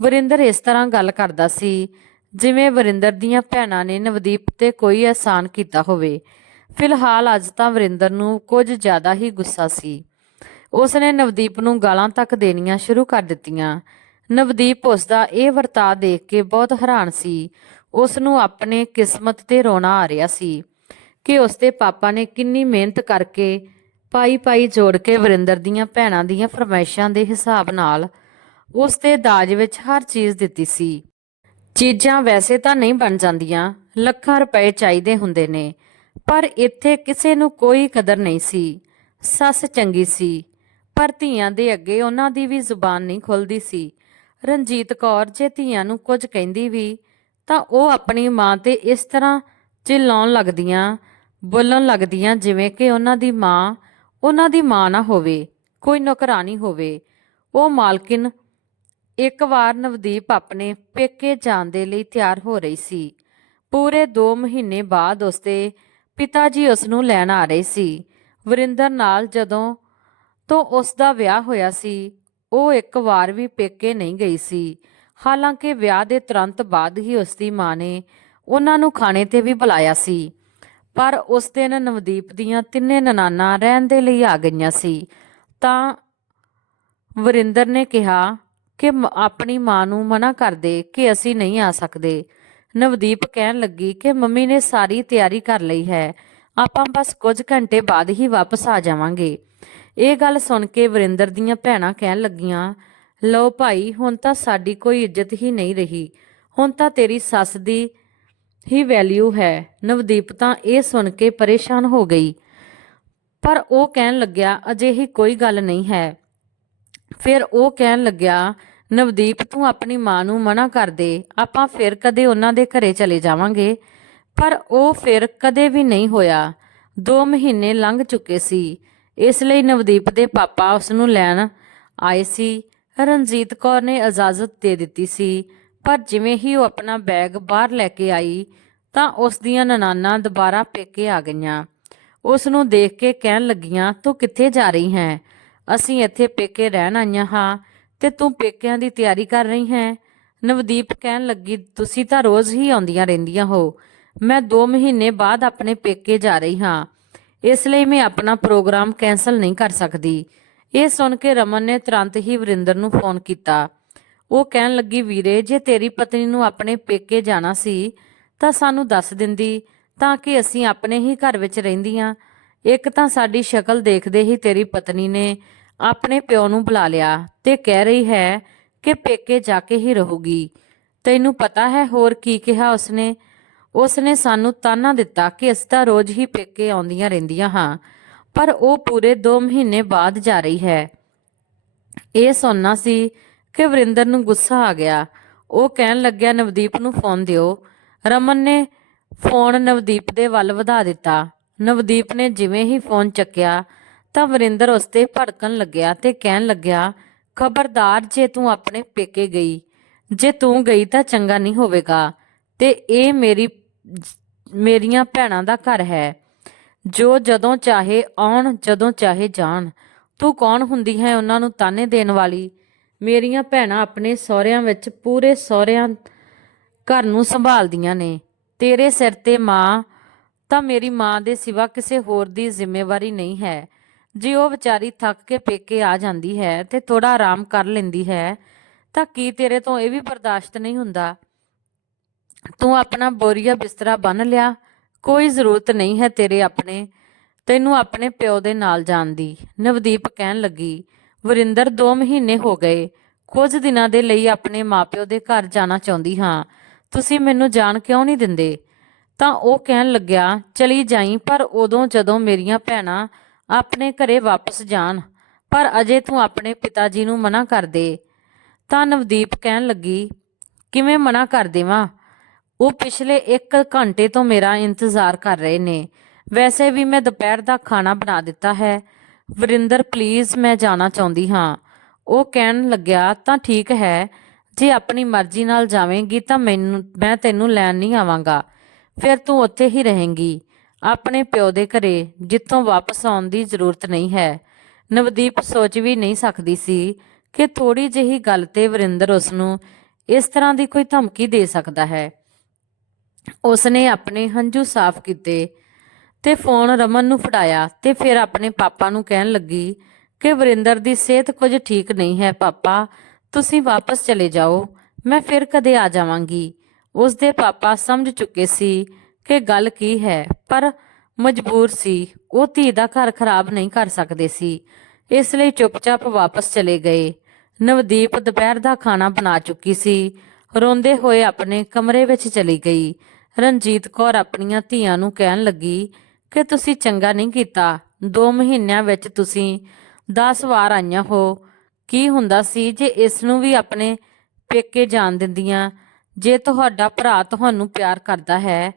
ਵਰਿੰਦਰ ਇਸ ਤਰ੍ਹਾਂ ਗੱਲ ਕਰਦਾ ਸੀ ਜਿਵੇਂ ਵਰਿੰਦਰ ਦੀਆਂ ਭੈਣਾਂ ਨੇ ਨਵਦੀਪ ਤੇ ਕੋਈ ਅਹਿਸਾਨ ਕੀਤਾ ਹੋਵੇ। ਫਿਲਹਾਲ ਅੱਜ ਤਾਂ ਵਰਿੰਦਰ ਨੂੰ ਕੁਝ ਜ਼ਿਆਦਾ ਹੀ ਗੁੱਸਾ ਸੀ। ਉਸਨੇ ਨਵਦੀਪ ਨੂੰ ਗਾਲਾਂ ਤੱਕ ਦੇਣੀਆਂ ਸ਼ੁਰੂ ਕਰ ਦਿੱਤੀਆਂ। ਨਵਦੀਪ ਉਸ ਦਾ ਇਹ ਵਰਤਾਅ ਦੇਖ ਕੇ ਬਹੁਤ ਹੈਰਾਨ ਸੀ। ਉਸ ਨੂੰ ਆਪਣੇ ਕਿਸਮਤ ਤੇ ਰੋਣਾ ਆ ਰਿਹਾ ਸੀ ਕਿ ਉਸਦੇ ਪਾਪਾ ਨੇ ਕਿੰਨੀ ਮਿਹਨਤ ਕਰਕੇ ਪਾਈ ਜੋੜ ਕੇ ਵਰਿੰਦਰ ਦੀਆਂ ਭੈਣਾਂ ਦੀਆਂ ਫਰਮਾਇਸ਼ਾਂ ਦੇ ਹਿਸਾਬ ਨਾਲ ਉਸ ਦੇ ਦਾਜ ਵਿੱਚ ਹਰ ਚੀਜ਼ ਦਿੱਤੀ ਸੀ। ਚੀਜ਼ਾਂ ਵੈਸੇ ਤਾਂ ਨਹੀਂ ਬਣ ਜਾਂਦੀਆਂ, ਲੱਖਾਂ ਰੁਪਏ ਚਾਹੀਦੇ ਹੁੰਦੇ ਨੇ, ਪਰ ਇੱਥੇ ਕਿਸੇ ਨੂੰ ਕੋਈ ਕਦਰ ਨਹੀਂ ਸੀ। ਸੱਸ ਚੰਗੀ ਸੀ, ਪਰ ਧੀਆਂ ਦੇ ਅੱਗੇ ਉਹਨਾਂ ਦੀ ਵੀ ਜ਼ੁਬਾਨ ਨਹੀਂ ਖੁੱਲਦੀ ਸੀ। ਰਣਜੀਤ ਕੌਰ ਜੇ ਧੀਆਂ ਨੂੰ ਕੁਝ ਕਹਿੰਦੀ ਵੀ ਤਾਂ ਉਹ ਆਪਣੀ ਮਾਂ ਤੇ ਇਸ ਤਰ੍ਹਾਂ ਬੋਲਣ ਲੱਗਦੀਆਂ ਜਿਵੇਂ ਕਿ ਉਹਨਾਂ ਦੀ ਮਾਂ ਨਾ ਹੋਵੇ, ਕੋਈ ਨੌਕਰਾਨੀ ਹੋਵੇ। ਉਹ ਮਾਲਕਿਨ ਇੱਕ ਵਾਰ ਨਵਦੀਪ ਆਪਣੇ ਪੇਕੇ ਜਾਣ ਦੇ ਲਈ ਤਿਆਰ ਹੋ ਰਹੀ ਸੀ। ਪੂਰੇ 2 ਮਹੀਨੇ ਬਾਅਦ ਉਸਦੇ ਪਿਤਾ ਜੀ ਉਸ ਨੂੰ ਲੈਣ ਆ ਰਹੇ ਸੀ। ਵਰਿੰਦਰ ਨਾਲ ਜਦੋਂ ਤੋਂ ਉਸ ਦਾ ਵਿਆਹ ਹੋਇਆ ਸੀ ਉਹ ਇੱਕ ਵਾਰ ਵੀ ਪੇਕੇ ਨਹੀਂ ਗਈ ਸੀ। ਹਾਲਾਂਕਿ ਵਿਆਹ ਦੇ ਤੁਰੰਤ ਬਾਅਦ ਹੀ ਉਸ ਦੀ ਮਾਂ ਨੇ ਉਹਨਾਂ ਨੂੰ ਖਾਣੇ ਤੇ ਵੀ ਬੁਲਾਇਆ ਸੀ। ਪਰ ਉਸ ਦਿਨ ਨਵਦੀਪ ਦੀਆਂ ਤਿੰਨੇ ਨਨਾਣਾਂ ਰਹਿਣ ਦੇ ਲਈ ਆ ਗਈਆਂ ਸੀ ਤਾਂ ਵਰਿੰਦਰ ਨੇ ਕਿਹਾ ਕਿ ਆਪਣੀ ਮਾਂ ਨੂੰ ਮਨਾ ਕਰ ਦੇ ਕਿ ਅਸੀਂ ਨਹੀਂ ਆ ਸਕਦੇ। ਨਵਦੀਪ ਕਹਿਣ ਲੱਗੀ ਕਿ ਮੰਮੀ ਨੇ ਸਾਰੀ ਤਿਆਰੀ ਕਰ ਲਈ ਹੈ, ਆਪਾਂ ਬਸ ਕੁਝ ਘੰਟੇ ਬਾਅਦ ਹੀ ਵਾਪਸ ਆ ਜਾਵਾਂਗੇ। ਇਹ ਗੱਲ ਸੁਣ ਕੇ ਵਰਿੰਦਰ ਦੀਆਂ ਭੈਣਾਂ ਕਹਿਣ ਲੱਗੀਆਂ, ਲਓ ਭਾਈ, ਹੁਣ ਤਾਂ ਸਾਡੀ ਕੋਈ ਇੱਜ਼ਤ ਹੀ ਨਹੀਂ ਰਹੀ, ਹੁਣ ਤਾਂ ਤੇਰੀ ਸੱਸ ਦੀ ਹੀ ਵੈਲਿਊ ਹੈ। ਨਵਦੀਪ ਤਾਂ ਇਹ ਸੁਣ ਕੇ ਪਰੇਸ਼ਾਨ ਹੋ ਗਈ, ਪਰ ਉਹ ਕਹਿਣ ਲੱਗਿਆ ਅਜਿਹੀ ਕੋਈ ਗੱਲ ਨਹੀਂ ਹੈ। ਫਿਰ ਉਹ ਕਹਿਣ ਲੱਗਿਆ, ਨਵਦੀਪ ਤੂੰ ਆਪਣੀ ਮਾਂ ਨੂੰ ਮਨਾ ਕਰ ਦੇ, ਆਪਾਂ ਫਿਰ ਕਦੇ ਉਹਨਾਂ ਦੇ ਘਰੇ ਚਲੇ ਜਾਵਾਂਗੇ। ਪਰ ਉਹ ਫਿਰ ਕਦੇ ਵੀ ਨਹੀਂ ਹੋਇਆ। 2 ਮਹੀਨੇ ਲੰਘ ਚੁੱਕੇ ਸੀ, ਇਸ ਲਈ ਨਵਦੀਪ ਦੇ ਪਾਪਾ ਉਸ ਨੂੰ ਲੈਣ ਆਏ ਸੀ। ਰਣਜੀਤ ਕੌਰ ਨੇ ਇਜਾਜ਼ਤ ਦੇ ਦਿੱਤੀ ਸੀ, ਪਰ ਜਿਵੇਂ ਹੀ ਉਹ ਆਪਣਾ ਬੈਗ ਬਾਹਰ ਲੈ ਕੇ ਆਈ ਤਾਂ ਉਸ ਦੀਆਂ ਨਨਾਣਾਂ ਦੁਬਾਰਾ ਪੇਕੇ ਆ ਗਈਆਂ। ਉਸ ਨੂੰ ਦੇਖ ਕੇ ਕਹਿਣ ਲੱਗੀਆਂ, ਤੂੰ ਕਿੱਥੇ ਜਾ ਰਹੀ ਹੈ? ਅਸੀਂ ਇੱਥੇ ਪੇਕੇ ਰਹਿਣ ਆਈਆਂ ਹਾਂ ਤੇ ਤੂੰ ਪੇਕਿਆਂ ਦੀ ਤਿਆਰੀ ਕਰ ਰਹੀ ਹੈ। ਨਵਦੀਪ ਕਹਿਣ ਲੱਗੀ, ਤੁਸੀਂ ਤਾਂ ਰੋਜ਼ ਹੀ ਆਉਂਦੀਆਂ ਰਹਿੰਦੀਆਂ ਹੋ, ਮੈਂ 2 ਮਹੀਨੇ ਬਾਅਦ ਆਪਣੇ ਪੇਕੇ ਜਾ ਰਹੀ ਹਾਂ, ਇਸ ਲਈ ਮੈਂ ਆਪਣਾ ਪ੍ਰੋਗਰਾਮ ਕੈਂਸਲ ਨਹੀਂ ਕਰ ਸਕਦੀ। ਇਹ ਸੁਣ ਕੇ ਰਮਨ ਨੇ ਤੁਰੰਤ ਹੀ ਵਰਿੰਦਰ ਨੂੰ ਫੋਨ ਕੀਤਾ। ਉਹ ਕਹਿਣ ਲੱਗੀ, ਵੀਰੇ, ਜੇ ਤੇਰੀ ਪਤਨੀ ਨੂੰ ਆਪਣੇ ਪੇਕੇ ਜਾਣਾ ਸੀ ਤਾਂ ਸਾਨੂੰ ਦੱਸ ਦਿੰਦੀ ਤਾਂ ਕਿ ਅਸੀਂ ਆਪਣੇ ਹੀ ਘਰ ਵਿੱਚ ਰਹਿੰਦੀਆਂ। ਇੱਕ ਤਾਂ ਸਾਡੀ ਸ਼ਕਲ ਦੇਖਦੇ ਹੀ ਤੇਰੀ ਪਤਨੀ ਨੇ ਆਪਣੇ ਪਿਓ ਨੂੰ ਬੁਲਾ ਲਿਆ ਤੇ ਕਹਿ ਰਹੀ ਹੈ ਕਿ ਪੇਕੇ ਜਾ ਕੇ ਹੀ ਰਹੂਗੀ। ਤੈਨੂੰ ਪਤਾ ਹੈ ਹੋਰ ਕੀ ਕਿਹਾ ਉਸਨੇ? ਉਸਨੇ ਸਾਨੂੰ ਤਾਨਾ ਦਿੱਤਾ ਕਿ ਅਸੀਂ ਤਾਂ ਰੋਜ਼ ਹੀ ਪੇਕੇ ਆਉਂਦੀਆਂ ਰਹਿੰਦੀਆਂ ਹਾਂ, ਪਰ ਉਹ ਪੂਰੇ 2 ਮਹੀਨੇ ਬਾਅਦ ਜਾ ਰਹੀ ਹੈ। ਇਹ ਸੁਣਨਾ ਸੀ ਕਿ ਵਰਿੰਦਰ ਨੂੰ ਗੁੱਸਾ ਆ ਗਿਆ। ਉਹ ਕਹਿਣ ਲੱਗਿਆ, ਨਵਦੀਪ ਨੂੰ ਫੋਨ ਦਿਓ। ਰਮਨ ਨੇ ਫੋਨ ਨਵਦੀਪ ਦੇ ਵੱਲ ਵਧਾ ਦਿੱਤਾ। ਨਵਦੀਪ ਨੇ ਜਿਵੇਂ ਹੀ ਫੋਨ ਚੱਕਿਆ ਤਾਂ ਵਰਿੰਦਰ ਉਸ ਤੇ ਭੜਕਣ ਲੱਗਿਆ ਤੇ ਕਹਿਣ ਲੱਗਿਆ, ਖਬਰਦਾਰ ਜੇ ਤੂੰ ਆਪਣੇ ਪੇਕੇ ਗਈ, ਜੇ ਤੂੰ ਗਈ ਤਾਂ ਚੰਗਾ ਨਹੀਂ ਹੋਵੇਗਾ ਤੇ ਇਹ ਮੇਰੀਆਂ ਭੈਣਾਂ ਦਾ ਘਰ ਹੈ, ਜੋ ਜਦੋਂ ਚਾਹੇ ਆਉਣ ਜਦੋਂ ਚਾਹੇ ਜਾਣ। ਤੂੰ ਕੌਣ ਹੁੰਦੀ ਹੈ ਉਹਨਾਂ ਨੂੰ ਤਾਨੇ ਦੇਣ ਵਾਲੀ? ਮੇਰੀਆਂ ਭੈਣਾਂ ਆਪਣੇ ਸਹੁਰਿਆਂ ਵਿੱਚ ਪੂਰੇ ਸਹੁਰਿਆਂ ਘਰ ਨੂੰ ਸੰਭਾਲਦੀਆਂ ਨੇ। ਤੇਰੇ ਸਿਰ ਤੇ ਮਾਂ ਤਾਂ ਮੇਰੀ ਮਾਂ ਦੇ ਸਿਵਾ ਕਿਸੇ ਹੋਰ ਦੀ ਜ਼ਿੰਮੇਵਾਰੀ ਨਹੀਂ ਹੈ। ਜੇ ਉਹ ਵਿਚਾਰੀ ਥੱਕ ਕੇ ਪੇਕੇ ਆ ਜਾਂਦੀ ਹੈ ਤੇ ਥੋੜਾ ਆਰਾਮ ਕਰ ਲੈਂਦੀ ਹੈ ਤਾਂ ਕੀ ਤੇਰੇ ਤੋਂ ਇਹ ਵੀ ਬਰਦਾਸ਼ਤ ਨਹੀਂ ਹੁੰਦਾ? ਤੂੰ ਆਪਣਾ ਬੋਰੀਆ ਬਿਸਤਰਾ ਬੰਨ ਲਿਆ, ਕੋਈ ਜ਼ਰੂਰਤ ਨਹੀਂ ਹੈ ਤੈਨੂੰ ਆਪਣੇ ਪਿਓ ਦੇ ਨਾਲ ਜਾਣ ਦੀ। ਨਵਦੀਪ ਕਹਿਣ ਲੱਗੀ, ਵਰਿੰਦਰ 2 ਮਹੀਨੇ ਹੋ ਗਏ, ਕੁਝ ਦਿਨਾਂ ਦੇ ਲਈ ਆਪਣੇ ਮਾਪਿਓ ਦੇ ਘਰ ਜਾਣਾ ਚਾਹੁੰਦੀ ਹਾਂ, ਤੁਸੀਂ ਮੈਨੂੰ ਜਾਣ ਕਿਉਂ ਨਹੀਂ ਦਿੰਦੇ? ਤਾਂ ਉਹ ਕਹਿਣ ਲੱਗਿਆ, ਚਲੀ ਜਾਈ, ਪਰ ਉਦੋਂ ਜਦੋਂ ਮੇਰੀਆਂ ਭੈਣਾਂ ਆਪਣੇ ਘਰੇ ਵਾਪਸ ਜਾਣ, ਪਰ ਅਜੇ ਤੂੰ ਆਪਣੇ ਪਿਤਾ ਜੀ ਨੂੰ ਮਨਾ ਕਰ ਦੇ। ਤਾਂ ਨਵਦੀਪ ਕਹਿਣ ਲੱਗੀ, ਕਿਵੇਂ ਮਨਾ ਕਰ ਦੇਵਾਂ? ਉਹ ਪਿਛਲੇ 1 ਘੰਟੇ ਤੋਂ ਮੇਰਾ ਇੰਤਜ਼ਾਰ ਕਰ ਰਹੇ ਨੇ। ਵੈਸੇ ਵੀ ਮੈਂ ਦੁਪਹਿਰ ਦਾ ਖਾਣਾ ਬਣਾ ਦਿੱਤਾ ਹੈ। ਵਰਿੰਦਰ ਪਲੀਜ਼, ਮੈਂ ਜਾਣਾ ਚਾਹੁੰਦੀ ਹਾਂ। ਉਹ ਕਹਿਣ ਲੱਗਿਆ, ਤਾਂ ਠੀਕ ਹੈ, ਜੇ ਆਪਣੀ ਮਰਜ਼ੀ ਨਾਲ ਜਾਵੇਂਗੀ ਤਾਂ ਮੈਂ ਤੈਨੂੰ ਲੈਣ ਨਹੀਂ ਆਵਾਂਗਾ, ਫਿਰ ਤੂੰ ਉੱਥੇ ਹੀ ਰਹੇਂਗੀ ਆਪਣੇ ਪਿਓ ਦੇ ਘਰੇ, ਜਿੱਥੋਂ ਵਾਪਸ ਆਉਣ ਦੀ ਜ਼ਰੂਰਤ ਨਹੀਂ ਹੈ। ਨਵਦੀਪ ਸੋਚ ਵੀ ਨਹੀਂ ਸਕਦੀ ਸੀ ਕਿ ਥੋੜੀ ਜਿਹੀ ਗੱਲ ਤੇ ਵਰਿੰਦਰ ਉਸ ਨੂੰ ਇਸ ਤਰ੍ਹਾਂ ਦੀ ਕੋਈ ਧਮਕੀ ਦੇ ਸਕਦਾ ਹੈ। ਉਸਨੇ ਆਪਣੇ ਹੰਝੂ ਸਾਫ਼ ਕੀਤੇ ਤੇ ਫੋਨ ਰਮਨ ਨੂੰ ਫੜਾਇਆ ਤੇ ਫਿਰ ਆਪਣੇ ਪਾਪਾ ਨੂੰ ਕਹਿਣ ਲੱਗੀ ਕਿ ਵਰਿੰਦਰ ਦੀ ਸਿਹਤ ਕੁਝ ਠੀਕ ਨਹੀਂ ਹੈ। ਪਾਪਾ, ਤੁਸੀਂ ਵਾਪਸ ਚਲੇ ਜਾਓ, ਮੈਂ ਫਿਰ ਕਦੇ ਆ ਜਾਵਾਂਗੀ। ਉਸਦੇ ਪਾਪਾ ਸਮਝ ਚੁੱਕੇ ਸੀ ਕਿ ਗੱਲ ਕੀ ਹੈ, ਪਰ ਮਜਬੂਰ ਸੀ। ਉਹ ਧੀ ਦਾ ਘਰ ਖਰਾਬ ਨਹੀਂ ਕਰ ਸਕਦੇ ਸੀ, ਇਸ ਲਈ ਚੁੱਪਚਾਪ ਵਾਪਸ ਚਲੇ ਗਏ। ਨਵਦੀਪ ਦੁਪਹਿਰ ਦਾ ਖਾਣਾ ਬਣਾ ਚੁੱਕੀ ਸੀ, ਰੋਂਦੇ ਹੋਏ ਆਪਣੇ ਕਮਰੇ ਵਿੱਚ ਚਲੀ ਗਈ। ਰਣਜੀਤ ਕੌਰ ਆਪਣੀਆਂ ਧੀਆਂ ਨੂੰ ਕਹਿਣ ਲੱਗੀ ਕਿ ਤੁਸੀਂ ਚੰਗਾ ਨਹੀਂ ਕੀਤਾ, 2 ਮਹੀਨਿਆਂ ਵਿੱਚ ਤੁਸੀਂ 10 ਵਾਰ ਆਈਆਂ ਹੋ। ਕੀ ਹੁੰਦਾ ਸੀ ਜੇ ਇਸ ਨੂੰ ਵੀ ਆਪਣੇ ਪੇਕੇ ਜਾਣ ਦਿੰਦੀਆਂ? ਜੇ ਤੁਹਾਡਾ ਭਰਾ ਤੁਹਾਨੂੰ ਪਿਆਰ ਕਰਦਾ ਹੈ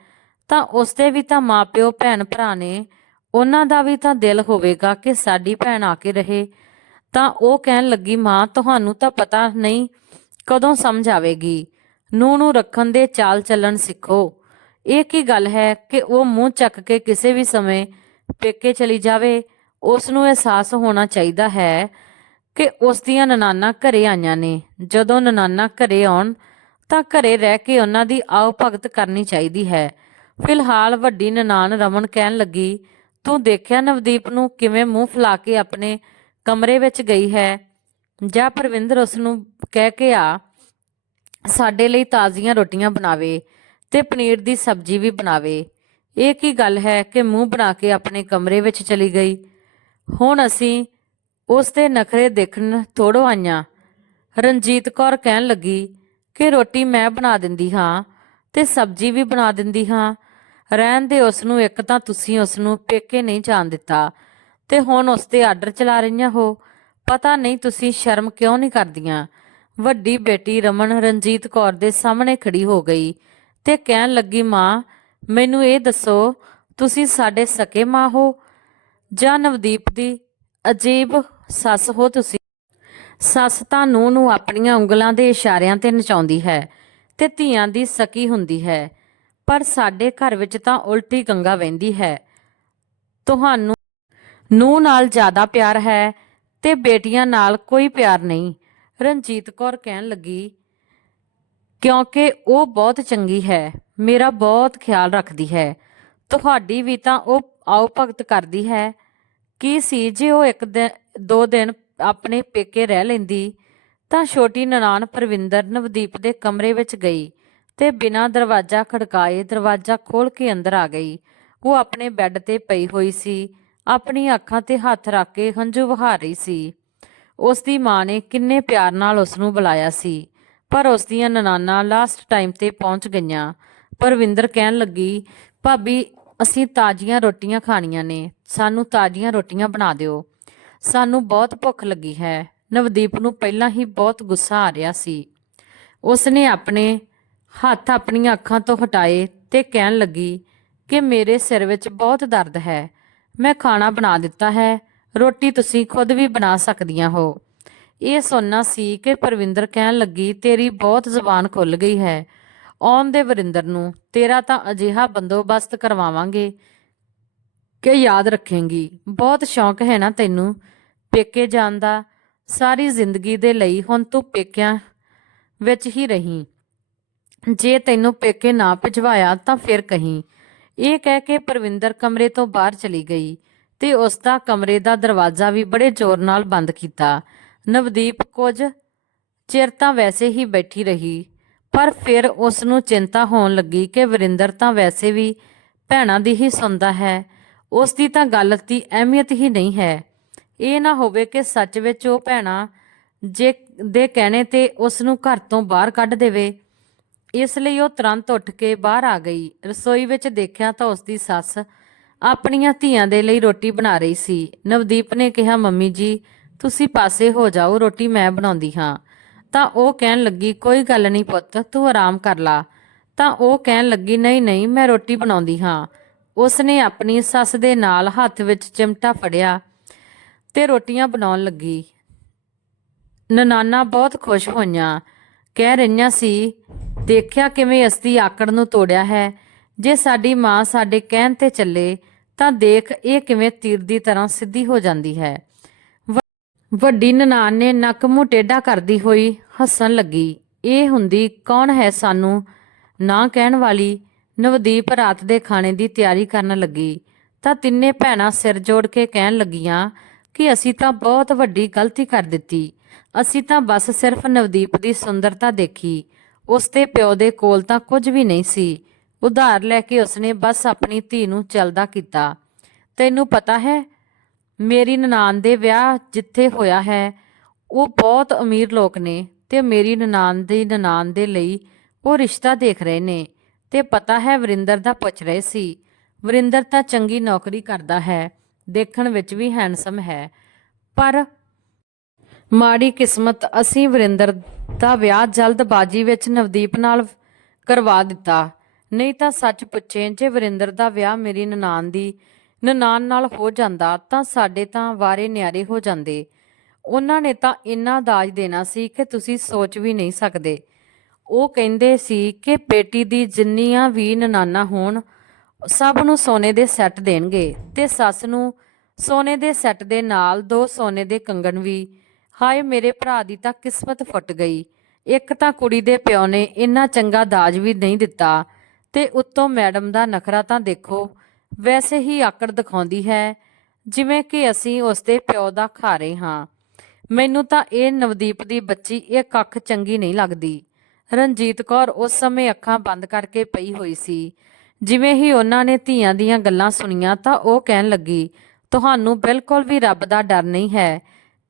ਤਾਂ ਉਸਦੇ ਵੀ ਤਾਂ ਮਾਪਿਓ ਭੈਣ ਭਰਾ ਨੇ, ਉਹਨਾਂ ਦਾ ਵੀ ਤਾਂ ਦਿਲ ਹੋਵੇਗਾ ਕਿ ਸਾਡੀ ਭੈਣ ਆ ਕੇ ਰਹੇ। ਤਾਂ ਉਹ ਕਹਿਣ ਲੱਗੀ, ਮਾਂ, ਤੁਹਾਨੂੰ ਤਾਂ ਪਤਾ ਨਹੀਂ ਕਦੋਂ ਸਮਝ ਆਵੇਗੀ। ਨੂੰਹ ਨੂੰ ਰੱਖਣ ਦੇ ਚਾਲ ਚੱਲਣ ਸਿੱਖੋ। ਇਹ ਕੀ ਗੱਲ ਹੈ ਕਿ ਉਹ ਮੂੰਹ ਚੱਕ ਕੇ ਕਿਸੇ ਵੀ ਸਮੇਂ ਪੇਕੇ ਚਲੀ ਜਾਵੇ? ਉਸ ਨੂੰ ਅਹਿਸਾਸ ਹੋਣਾ ਚਾਹੀਦਾ ਹੈ ਕਿ ਉਸ ਦੀਆਂ ਨਨਾਣਾਂ ਘਰੇ ਆਈਆਂ ਨੇ। ਜਦੋਂ ਨਨਾਣਾਂ ਘਰੇ ਆਉਣ ਤਾਂ ਘਰੇ ਰਹਿ ਕੇ ਉਹਨਾਂ ਦੀ ਆਓ ਭਗਤ ਕਰਨੀ ਚਾਹੀਦੀ ਹੈ। ਫਿਲਹਾਲ ਵੱਡੀ ਨਨਾਣ ਰਮਨ ਕਹਿਣ ਲੱਗੀ, ਤੂੰ ਦੇਖਿਆ ਨਵਦੀਪ ਨੂੰ ਕਿਵੇਂ ਮੂੰਹ ਫੁਲਾ ਕੇ ਆਪਣੇ ਕਮਰੇ ਵਿੱਚ ਗਈ ਹੈ? ਜਾਂ ਪਰਵਿੰਦਰ ਉਸ ਨੂੰ ਕਹਿ ਕੇ ਆ ਸਾਡੇ ਲਈ ਤਾਜ਼ੀਆਂ ਰੋਟੀਆਂ ਬਣਾਵੇ ਤੇ ਪਨੀਰ ਦੀ ਸਬਜ਼ੀ ਵੀ ਬਣਾਵੇ। ਇਹ ਕੀ ਗੱਲ ਹੈ ਕਿ ਮੂੰਹ ਬਣਾ ਕੇ ਆਪਣੇ ਕਮਰੇ ਵਿੱਚ ਚਲੀ ਗਈ? ਹੁਣ ਅਸੀਂ ਉਸ ਦੇ ਨਖਰੇ ਦੇਖਣ ਥੋੜ੍ਹੋ ਆਈਆਂ। ਰਣਜੀਤ ਕੌਰ ਕਹਿਣ ਲੱਗੀ ਕਿ ਰੋਟੀ ਮੈਂ ਬਣਾ ਦਿੰਦੀ ਹਾਂ ਤੇ ਸਬਜ਼ੀ ਵੀ ਬਣਾ ਦਿੰਦੀ ਹਾਂ। ਰਹਿਣ ਦੇ ਉਸ ਨੂੰ, ਇੱਕ ਤਾਂ ਤੁਸੀਂ ਉਸ ਨੂੰ ਪੇਕੇ ਨਹੀਂ ਜਾਣ ਦਿੱਤਾ ਤੇ ਹੁਣ ਉਸ ਤੇ ਆਰਡਰ ਚਲਾ ਰਹੀਆਂ ਹੋ। ਪਤਾ ਨਹੀਂ ਤੁਸੀਂ ਸ਼ਰਮ ਕਿਉਂ ਨਹੀਂ ਕਰਦੀਆਂ। ਵੱਡੀ ਬੇਟੀ ਰਮਨ ਰਣਜੀਤ ਕੌਰ ਦੇ ਸਾਹਮਣੇ ਖੜੀ ਹੋ ਗਈ ਤੇ ਕਹਿਣ ਲੱਗੀ, ਮਾਂ ਮੈਨੂੰ ਇਹ ਦੱਸੋ, ਤੁਸੀਂ ਸਾਡੇ ਸਕੇ ਮਾਂ ਹੋ ਜਾਂ ਨਵਦੀਪ ਦੀ ਅਜੀਬ ਸੱਸ ਹੋ ਤੁਸੀਂ? ਸੱਸ ਤਾਂ ਨੂੰਹ ਨੂੰ ਆਪਣੀਆਂ ਉਂਗਲਾਂ ਦੇ ਇਸ਼ਾਰਿਆਂ ਤੇ ਨਚਾਉਂਦੀ ਹੈ ਤੇ ਧੀਆਂ ਦੀ ਸਕੀ ਹੁੰਦੀ ਹੈ, ਪਰ ਸਾਡੇ ਘਰ ਵਿੱਚ ਤਾਂ ਉਲਟੀ ਗੰਗਾ ਵਹਿੰਦੀ ਹੈ। ਤੁਹਾਨੂੰ ਨੂੰਹ ਨਾਲ ਜ਼ਿਆਦਾ ਪਿਆਰ ਹੈ ਤੇ ਬੇਟੀਆਂ ਨਾਲ ਕੋਈ ਪਿਆਰ ਨਹੀਂ। ਰਣਜੀਤ ਕੌਰ ਕਹਿਣ ਲੱਗੀ, ਕਿਉਂਕਿ ਉਹ ਬਹੁਤ ਚੰਗੀ ਹੈ, ਮੇਰਾ ਬਹੁਤ ਖਿਆਲ ਰੱਖਦੀ ਹੈ। ਤੁਹਾਡੀ ਵੀ ਤਾਂ ਉਹ ਆਓ ਭਗਤ ਕਰਦੀ ਹੈ। ਕੀ ਸੀ ਜੇ ਉਹ ਇੱਕ ਦਿਨ 2 ਦਿਨ ਆਪਣੇ ਪੇਕੇ ਰਹਿ ਲੈਂਦੀ? ਤਾਂ ਛੋਟੀ ਨਨਾਣ ਪਰਵਿੰਦਰ ਨਵਦੀਪ ਦੇ ਕਮਰੇ ਵਿੱਚ ਗਈ ਤੇ ਬਿਨਾਂ ਦਰਵਾਜ਼ਾ ਖੜਕਾਏ ਦਰਵਾਜ਼ਾ ਖੋਲ ਕੇ ਅੰਦਰ ਆ ਗਈ। ਉਹ ਆਪਣੇ ਬੈੱਡ ਤੇ ਪਈ ਹੋਈ ਸੀ, ਆਪਣੀ ਅੱਖਾਂ ਤੇ ਹੱਥ ਰੱਖ ਕੇ ਹੰਝੂ ਵਹਾ ਰਹੀ ਸੀ। ਉਸ ਦੀ ਮਾਂ ਨੇ ਕਿੰਨੇ ਪਿਆਰ ਨਾਲ ਉਸ ਨੂੰ ਬੁਲਾਇਆ ਸੀ, ਪਰ ਉਸ ਦੀਆਂ ਨਨਾਣਾਂ ਲਾਸਟ ਟਾਈਮ ਤੇ ਪਹੁੰਚ ਗਈਆਂ। ਪਰਵਿੰਦਰ ਕਹਿਣ ਲੱਗੀ, ਭਾਬੀ ਅਸੀਂ ਤਾਜ਼ੀਆਂ ਰੋਟੀਆਂ ਖਾਣੀਆਂ ਨੇ, ਸਾਨੂੰ ਤਾਜ਼ੀਆਂ ਰੋਟੀਆਂ ਬਣਾ ਦਿਓ, ਸਾਨੂੰ ਬਹੁਤ ਭੁੱਖ ਲੱਗੀ ਹੈ। ਨਵਦੀਪ ਨੂੰ ਪਹਿਲਾਂ ਹੀ ਬਹੁਤ ਗੁੱਸਾ ਆ ਰਿਹਾ ਸੀ। ਉਸਨੇ ਆਪਣੇ ਹੱਥ ਆਪਣੀਆਂ ਅੱਖਾਂ ਤੋਂ ਹਟਾਏ ਤੇ ਕਹਿਣ ਲੱਗੀ ਕਿ ਮੇਰੇ ਸਿਰ ਵਿੱਚ ਬਹੁਤ ਦਰਦ ਹੈ। ਮੈਂ ਖਾਣਾ ਬਣਾ ਦਿੱਤਾ ਹੈ, ਰੋਟੀ ਤੁਸੀਂ ਖੁਦ ਵੀ ਬਣਾ ਸਕਦੀਆਂ ਹੋ। ਇਹ ਸੁਣਨਾ ਸੀ ਕਿ ਪਰਵਿੰਦਰ ਕਹਿਣ ਲੱਗੀ, ਤੇਰੀ ਬਹੁਤ ਜ਼ੁਬਾਨ ਖੁੱਲ ਗਈ ਹੈ। ਆਉਣ ਦੇ ਵਰਿੰਦਰ ਨੂੰ, ਤੇਰਾ ਤਾਂ ਅਜਿਹਾ ਬੰਦੋਬਸਤ ਕਰਵਾਵਾਂਗੇ ਕਿ ਯਾਦ ਰੱਖੇਂਗੀ। ਬਹੁਤ ਸ਼ੌਂਕ ਹੈ ਨਾ ਤੈਨੂੰ ਪੇਕੇ ਜਾਣ ਦਾ? ਸਾਰੀ ਜ਼ਿੰਦਗੀ ਦੇ ਲਈ ਹੁਣ ਤੂੰ ਪੇਕਿਆਂ ਵਿੱਚ ਹੀ ਰਹੀਂ। ਜੇ ਤੈਨੂੰ ਪੇਕੇ ਨਾ ਭਿਜਵਾਇਆ ਤਾਂ ਫਿਰ ਕਹੀਂ। ਇਹ ਕਹਿ ਕੇ ਪਰਵਿੰਦਰ ਕਮਰੇ ਤੋਂ ਬਾਹਰ ਚਲੀ ਗਈ ਤੇ ਉਸ ਦਾ ਕਮਰੇ ਦਾ ਦਰਵਾਜ਼ਾ ਵੀ ਬੜੇ ਜ਼ੋਰ ਨਾਲ ਬੰਦ ਕੀਤਾ। ਨਵਦੀਪ ਕੁਝ ਚਿਰ ਤਾਂ ਵੈਸੇ ਹੀ ਬੈਠੀ ਰਹੀ, ਪਰ ਫਿਰ ਉਸ ਨੂੰ ਚਿੰਤਾ ਹੋਣ ਲੱਗੀ ਕਿ ਵਰਿੰਦਰ ਤਾਂ ਵੈਸੇ ਵੀ ਭੈਣਾਂ ਦੀ ਹੀ ਸੁਣਦਾ ਹੈ, ਉਸ ਦੀ ਤਾਂ ਗੱਲ ਦੀ ਅਹਿਮੀਅਤ ਹੀ ਨਹੀਂ ਹੈ। ਇਹ ਨਾ ਹੋਵੇ ਕਿ ਸੱਚ ਵਿੱਚ ਉਹ ਭੈਣਾਂ ਜੇ ਦੇ ਕਹਿਣੇ ਤੇ ਉਸ ਨੂੰ ਘਰ ਤੋਂ ਬਾਹਰ ਕੱਢ ਦੇਵੇ। ਇਸ ਲਈ ਉਹ ਤੁਰੰਤ ਉੱਠ ਕੇ ਬਾਹਰ ਆ ਗਈ। ਰਸੋਈ ਵਿੱਚ ਦੇਖਿਆ ਤਾਂ ਉਸ ਦੀ ਸੱਸ ਆਪਣੀਆਂ ਧੀਆਂ ਦੇ ਲਈ ਰੋਟੀ ਬਣਾ ਰਹੀ ਸੀ। ਨਵਦੀਪ ਨੇ ਕਿਹਾ, ਮੰਮੀ ਜੀ ਤੁਸੀਂ ਪਾਸੇ ਹੋ ਜਾਓ, ਰੋਟੀ ਮੈਂ ਬਣਾਉਂਦੀ ਹਾਂ। ਤਾਂ ਉਹ ਕਹਿਣ ਲੱਗੀ, ਕੋਈ ਗੱਲ ਨਹੀਂ ਪੁੱਤ, ਤੂੰ ਆਰਾਮ ਕਰ ਲਾ। ਤਾਂ ਉਹ ਕਹਿਣ ਲੱਗੀ, ਨਹੀਂ ਨਹੀਂ ਮੈਂ ਰੋਟੀ ਬਣਾਉਂਦੀ ਹਾਂ। ਉਸ ਨੇ ਆਪਣੀ ਸੱਸ ਦੇ ਨਾਲ ਹੱਥ ਵਿੱਚ ਚਿਮਟਾ ਫੜਿਆ ਤੇ ਰੋਟੀਆਂ ਬਣਾਉਣ ਲੱਗੀ। ਨਨਾਣਾ ਬਹੁਤ ਖੁਸ਼ ਹੋਈਆਂ, ਕਹਿ ਰਹੀਆਂ ਸੀ, ਦੇਖਿਆ ਕਿਵੇਂ ਅਸਦੀ ਆਕੜ ਨੂੰ ਤੋੜਿਆ ਹੈ। ਜੇ ਸਾਡੀ ਮਾਂ ਸਾਡੇ ਕਹਿਣ ਤੇ ਚੱਲੇ ਤਾਂ ਦੇਖ ਇਹ ਕਿਵੇਂ ਤੀਰ ਦੀ ਤਰ੍ਹਾਂ ਸਿੱਧੀ ਹੋ ਜਾਂਦੀ ਹੈ। ਵੱਡੀ ਨਨਾਣ ਨੇ ਨੱਕ ਮੂੰਹ ਟੇਢਾ ਕਰਦੀ ਹੋਈ ਹੱਸਣ ਲੱਗੀ। ਇਹ ਹੁੰਦੀ ਕੌਣ ਹੈ ਸਾਨੂੰ ਨਾ ਕਹਿਣ ਵਾਲੀ? ਨਵਦੀਪ ਰਾਤ ਦੇ ਖਾਣੇ ਦੀ ਤਿਆਰੀ ਕਰਨ ਲੱਗੀ ਤਾਂ ਤਿੰਨੇ ਭੈਣਾਂ ਸਿਰ ਜੋੜ ਕੇ ਕਹਿਣ ਲੱਗੀਆਂ ਕਿ ਅਸੀਂ ਤਾਂ ਬਹੁਤ ਵੱਡੀ ਗਲਤੀ ਕਰ ਦਿੱਤੀ। ਅਸੀਂ ਤਾਂ ਬਸ ਸਿਰਫ ਨਵਦੀਪ ਦੀ ਸੁੰਦਰਤਾ ਦੇਖੀ, ਉਸ ਦੇ ਪਿਓ ਦੇ ਕੋਲ ਤਾਂ ਕੁਝ ਵੀ ਨਹੀਂ ਸੀ। ਉਧਾਰ ਲੈ ਕੇ ਉਸਨੇ ਬਸ ਆਪਣੀ ਧੀ ਨੂੰ ਚੱਲਦਾ ਕੀਤਾ। ਤੈਨੂੰ ਪਤਾ ਹੈ ਮੇਰੀ ਨਨਾਣ ਦੇ ਵਿਆਹ ਜਿੱਥੇ ਹੋਇਆ ਹੈ ਉਹ ਬਹੁਤ ਅਮੀਰ ਲੋਕ ਨੇ ਤੇ ਮੇਰੀ ਨਨਾਣ ਦੇ ਲਈ ਉਹ ਰਿਸ਼ਤਾ ਦੇਖ ਰਹੇ ਨੇ। ਤੇ ਪਤਾ ਹੈ ਵਰਿੰਦਰ ਦਾ ਪੁੱਛ ਰਹੇ ਸੀ। ਵਰਿੰਦਰ ਤਾਂ ਚੰਗੀ ਨੌਕਰੀ ਕਰਦਾ ਹੈ, ਦੇਖਣ ਵਿੱਚ ਵੀ ਹੈਂਡਸਮ ਹੈ, ਪਰ ਮਾੜੀ ਕਿਸਮਤ ਅਸੀਂ ਵਰਿੰਦਰ ਦਾ ਵਿਆਹ ਜਲਦਬਾਜ਼ੀ ਵਿੱਚ ਨਵਦੀਪ ਨਾਲ ਕਰਵਾ ਦਿੱਤਾ। ਨਹੀਂ ਤਾਂ ਸੱਚ ਪੁੱਛੇ ਜੇ ਵਰਿੰਦਰ ਦਾ ਵਿਆਹ ਮੇਰੀ ਨਨਾਣ ਦੀ ਨਨਾਣ ਨਾਲ ਹੋ ਜਾਂਦਾ ਤਾਂ ਸਾਡੇ ਤਾਂ ਵਾਰੇ ਨਿਆਰੇ ਹੋ ਜਾਂਦੇ। ਉਹਨਾਂ ਨੇ ਤਾਂ ਇੰਨਾ ਦਾਜ ਦੇਣਾ ਸੀ ਕਿ ਤੁਸੀਂ ਸੋਚ ਵੀ ਨਹੀਂ ਸਕਦੇ। ਉਹ ਕਹਿੰਦੇ ਸੀ ਕਿ ਬੇਟੀ ਦੀ ਜਿੰਨੀਆਂ ਵੀ ਨਨਾਣਾਂ ਹੋਣ ਸਭ ਨੂੰ ਸੋਨੇ ਦੇ ਸੈੱਟ ਦੇਣਗੇ ਤੇ ਸੱਸ ਨੂੰ ਸੋਨੇ ਦੇ ਸੈੱਟ ਦੇ ਨਾਲ 2 ਸੋਨੇ ਦੇ ਕੰਗਣ ਵੀ। ਹਾਏ ਮੇਰੇ ਭਰਾ ਦੀ ਤਾਂ ਕਿਸਮਤ ਫੁੱਟ ਗਈ। ਇੱਕ ਤਾਂ ਕੁੜੀ ਦੇ ਪਿਓ ਨੇ ਇੰਨਾ ਚੰਗਾ ਦਾਜ ਵੀ ਨਹੀਂ ਦਿੱਤਾ, ਤੇ ਉੱਤੋਂ ਮੈਡਮ ਦਾ ਨਖਰਾ ਤਾਂ ਦੇਖੋ। ਵੈਸੇ ਹੀ ਆਕੜ ਦਿਖਾਉਂਦੀ ਹੈ, ਜਿਵੇਂ ਕਿ ਅਸੀਂ ਉਸਦੇ ਪਿਓ ਦਾ ਖਾਰੇ ਹਾਂ। ਮੈਨੂੰ ਤਾਂ ਇਹ ਨਵਦੀਪ ਦੀ ਬੱਚੀ ਇਹ ਕੱਖ ਚੰਗੀ ਨਹੀਂ ਲੱਗਦੀ। ਰਣਜੀਤ ਕੌਰ ਉਸ ਸਮੇਂ ਅੱਖਾਂ ਬੰਦ ਕਰਕੇ ਪਈ ਹੋਈ ਸੀ। ਜਿਵੇਂ ਹੀ ਉਹਨਾਂ ਨੇ ਧੀਆਂ ਦੀਆਂ ਗੱਲਾਂ ਸੁਣੀਆਂ ਤਾਂ ਉਹ ਕਹਿਣ ਲੱਗੀ, ਤੁਹਾਨੂੰ ਬਿਲਕੁਲ ਵੀ ਰੱਬ ਦਾ ਡਰ ਨਹੀਂ ਹੈ?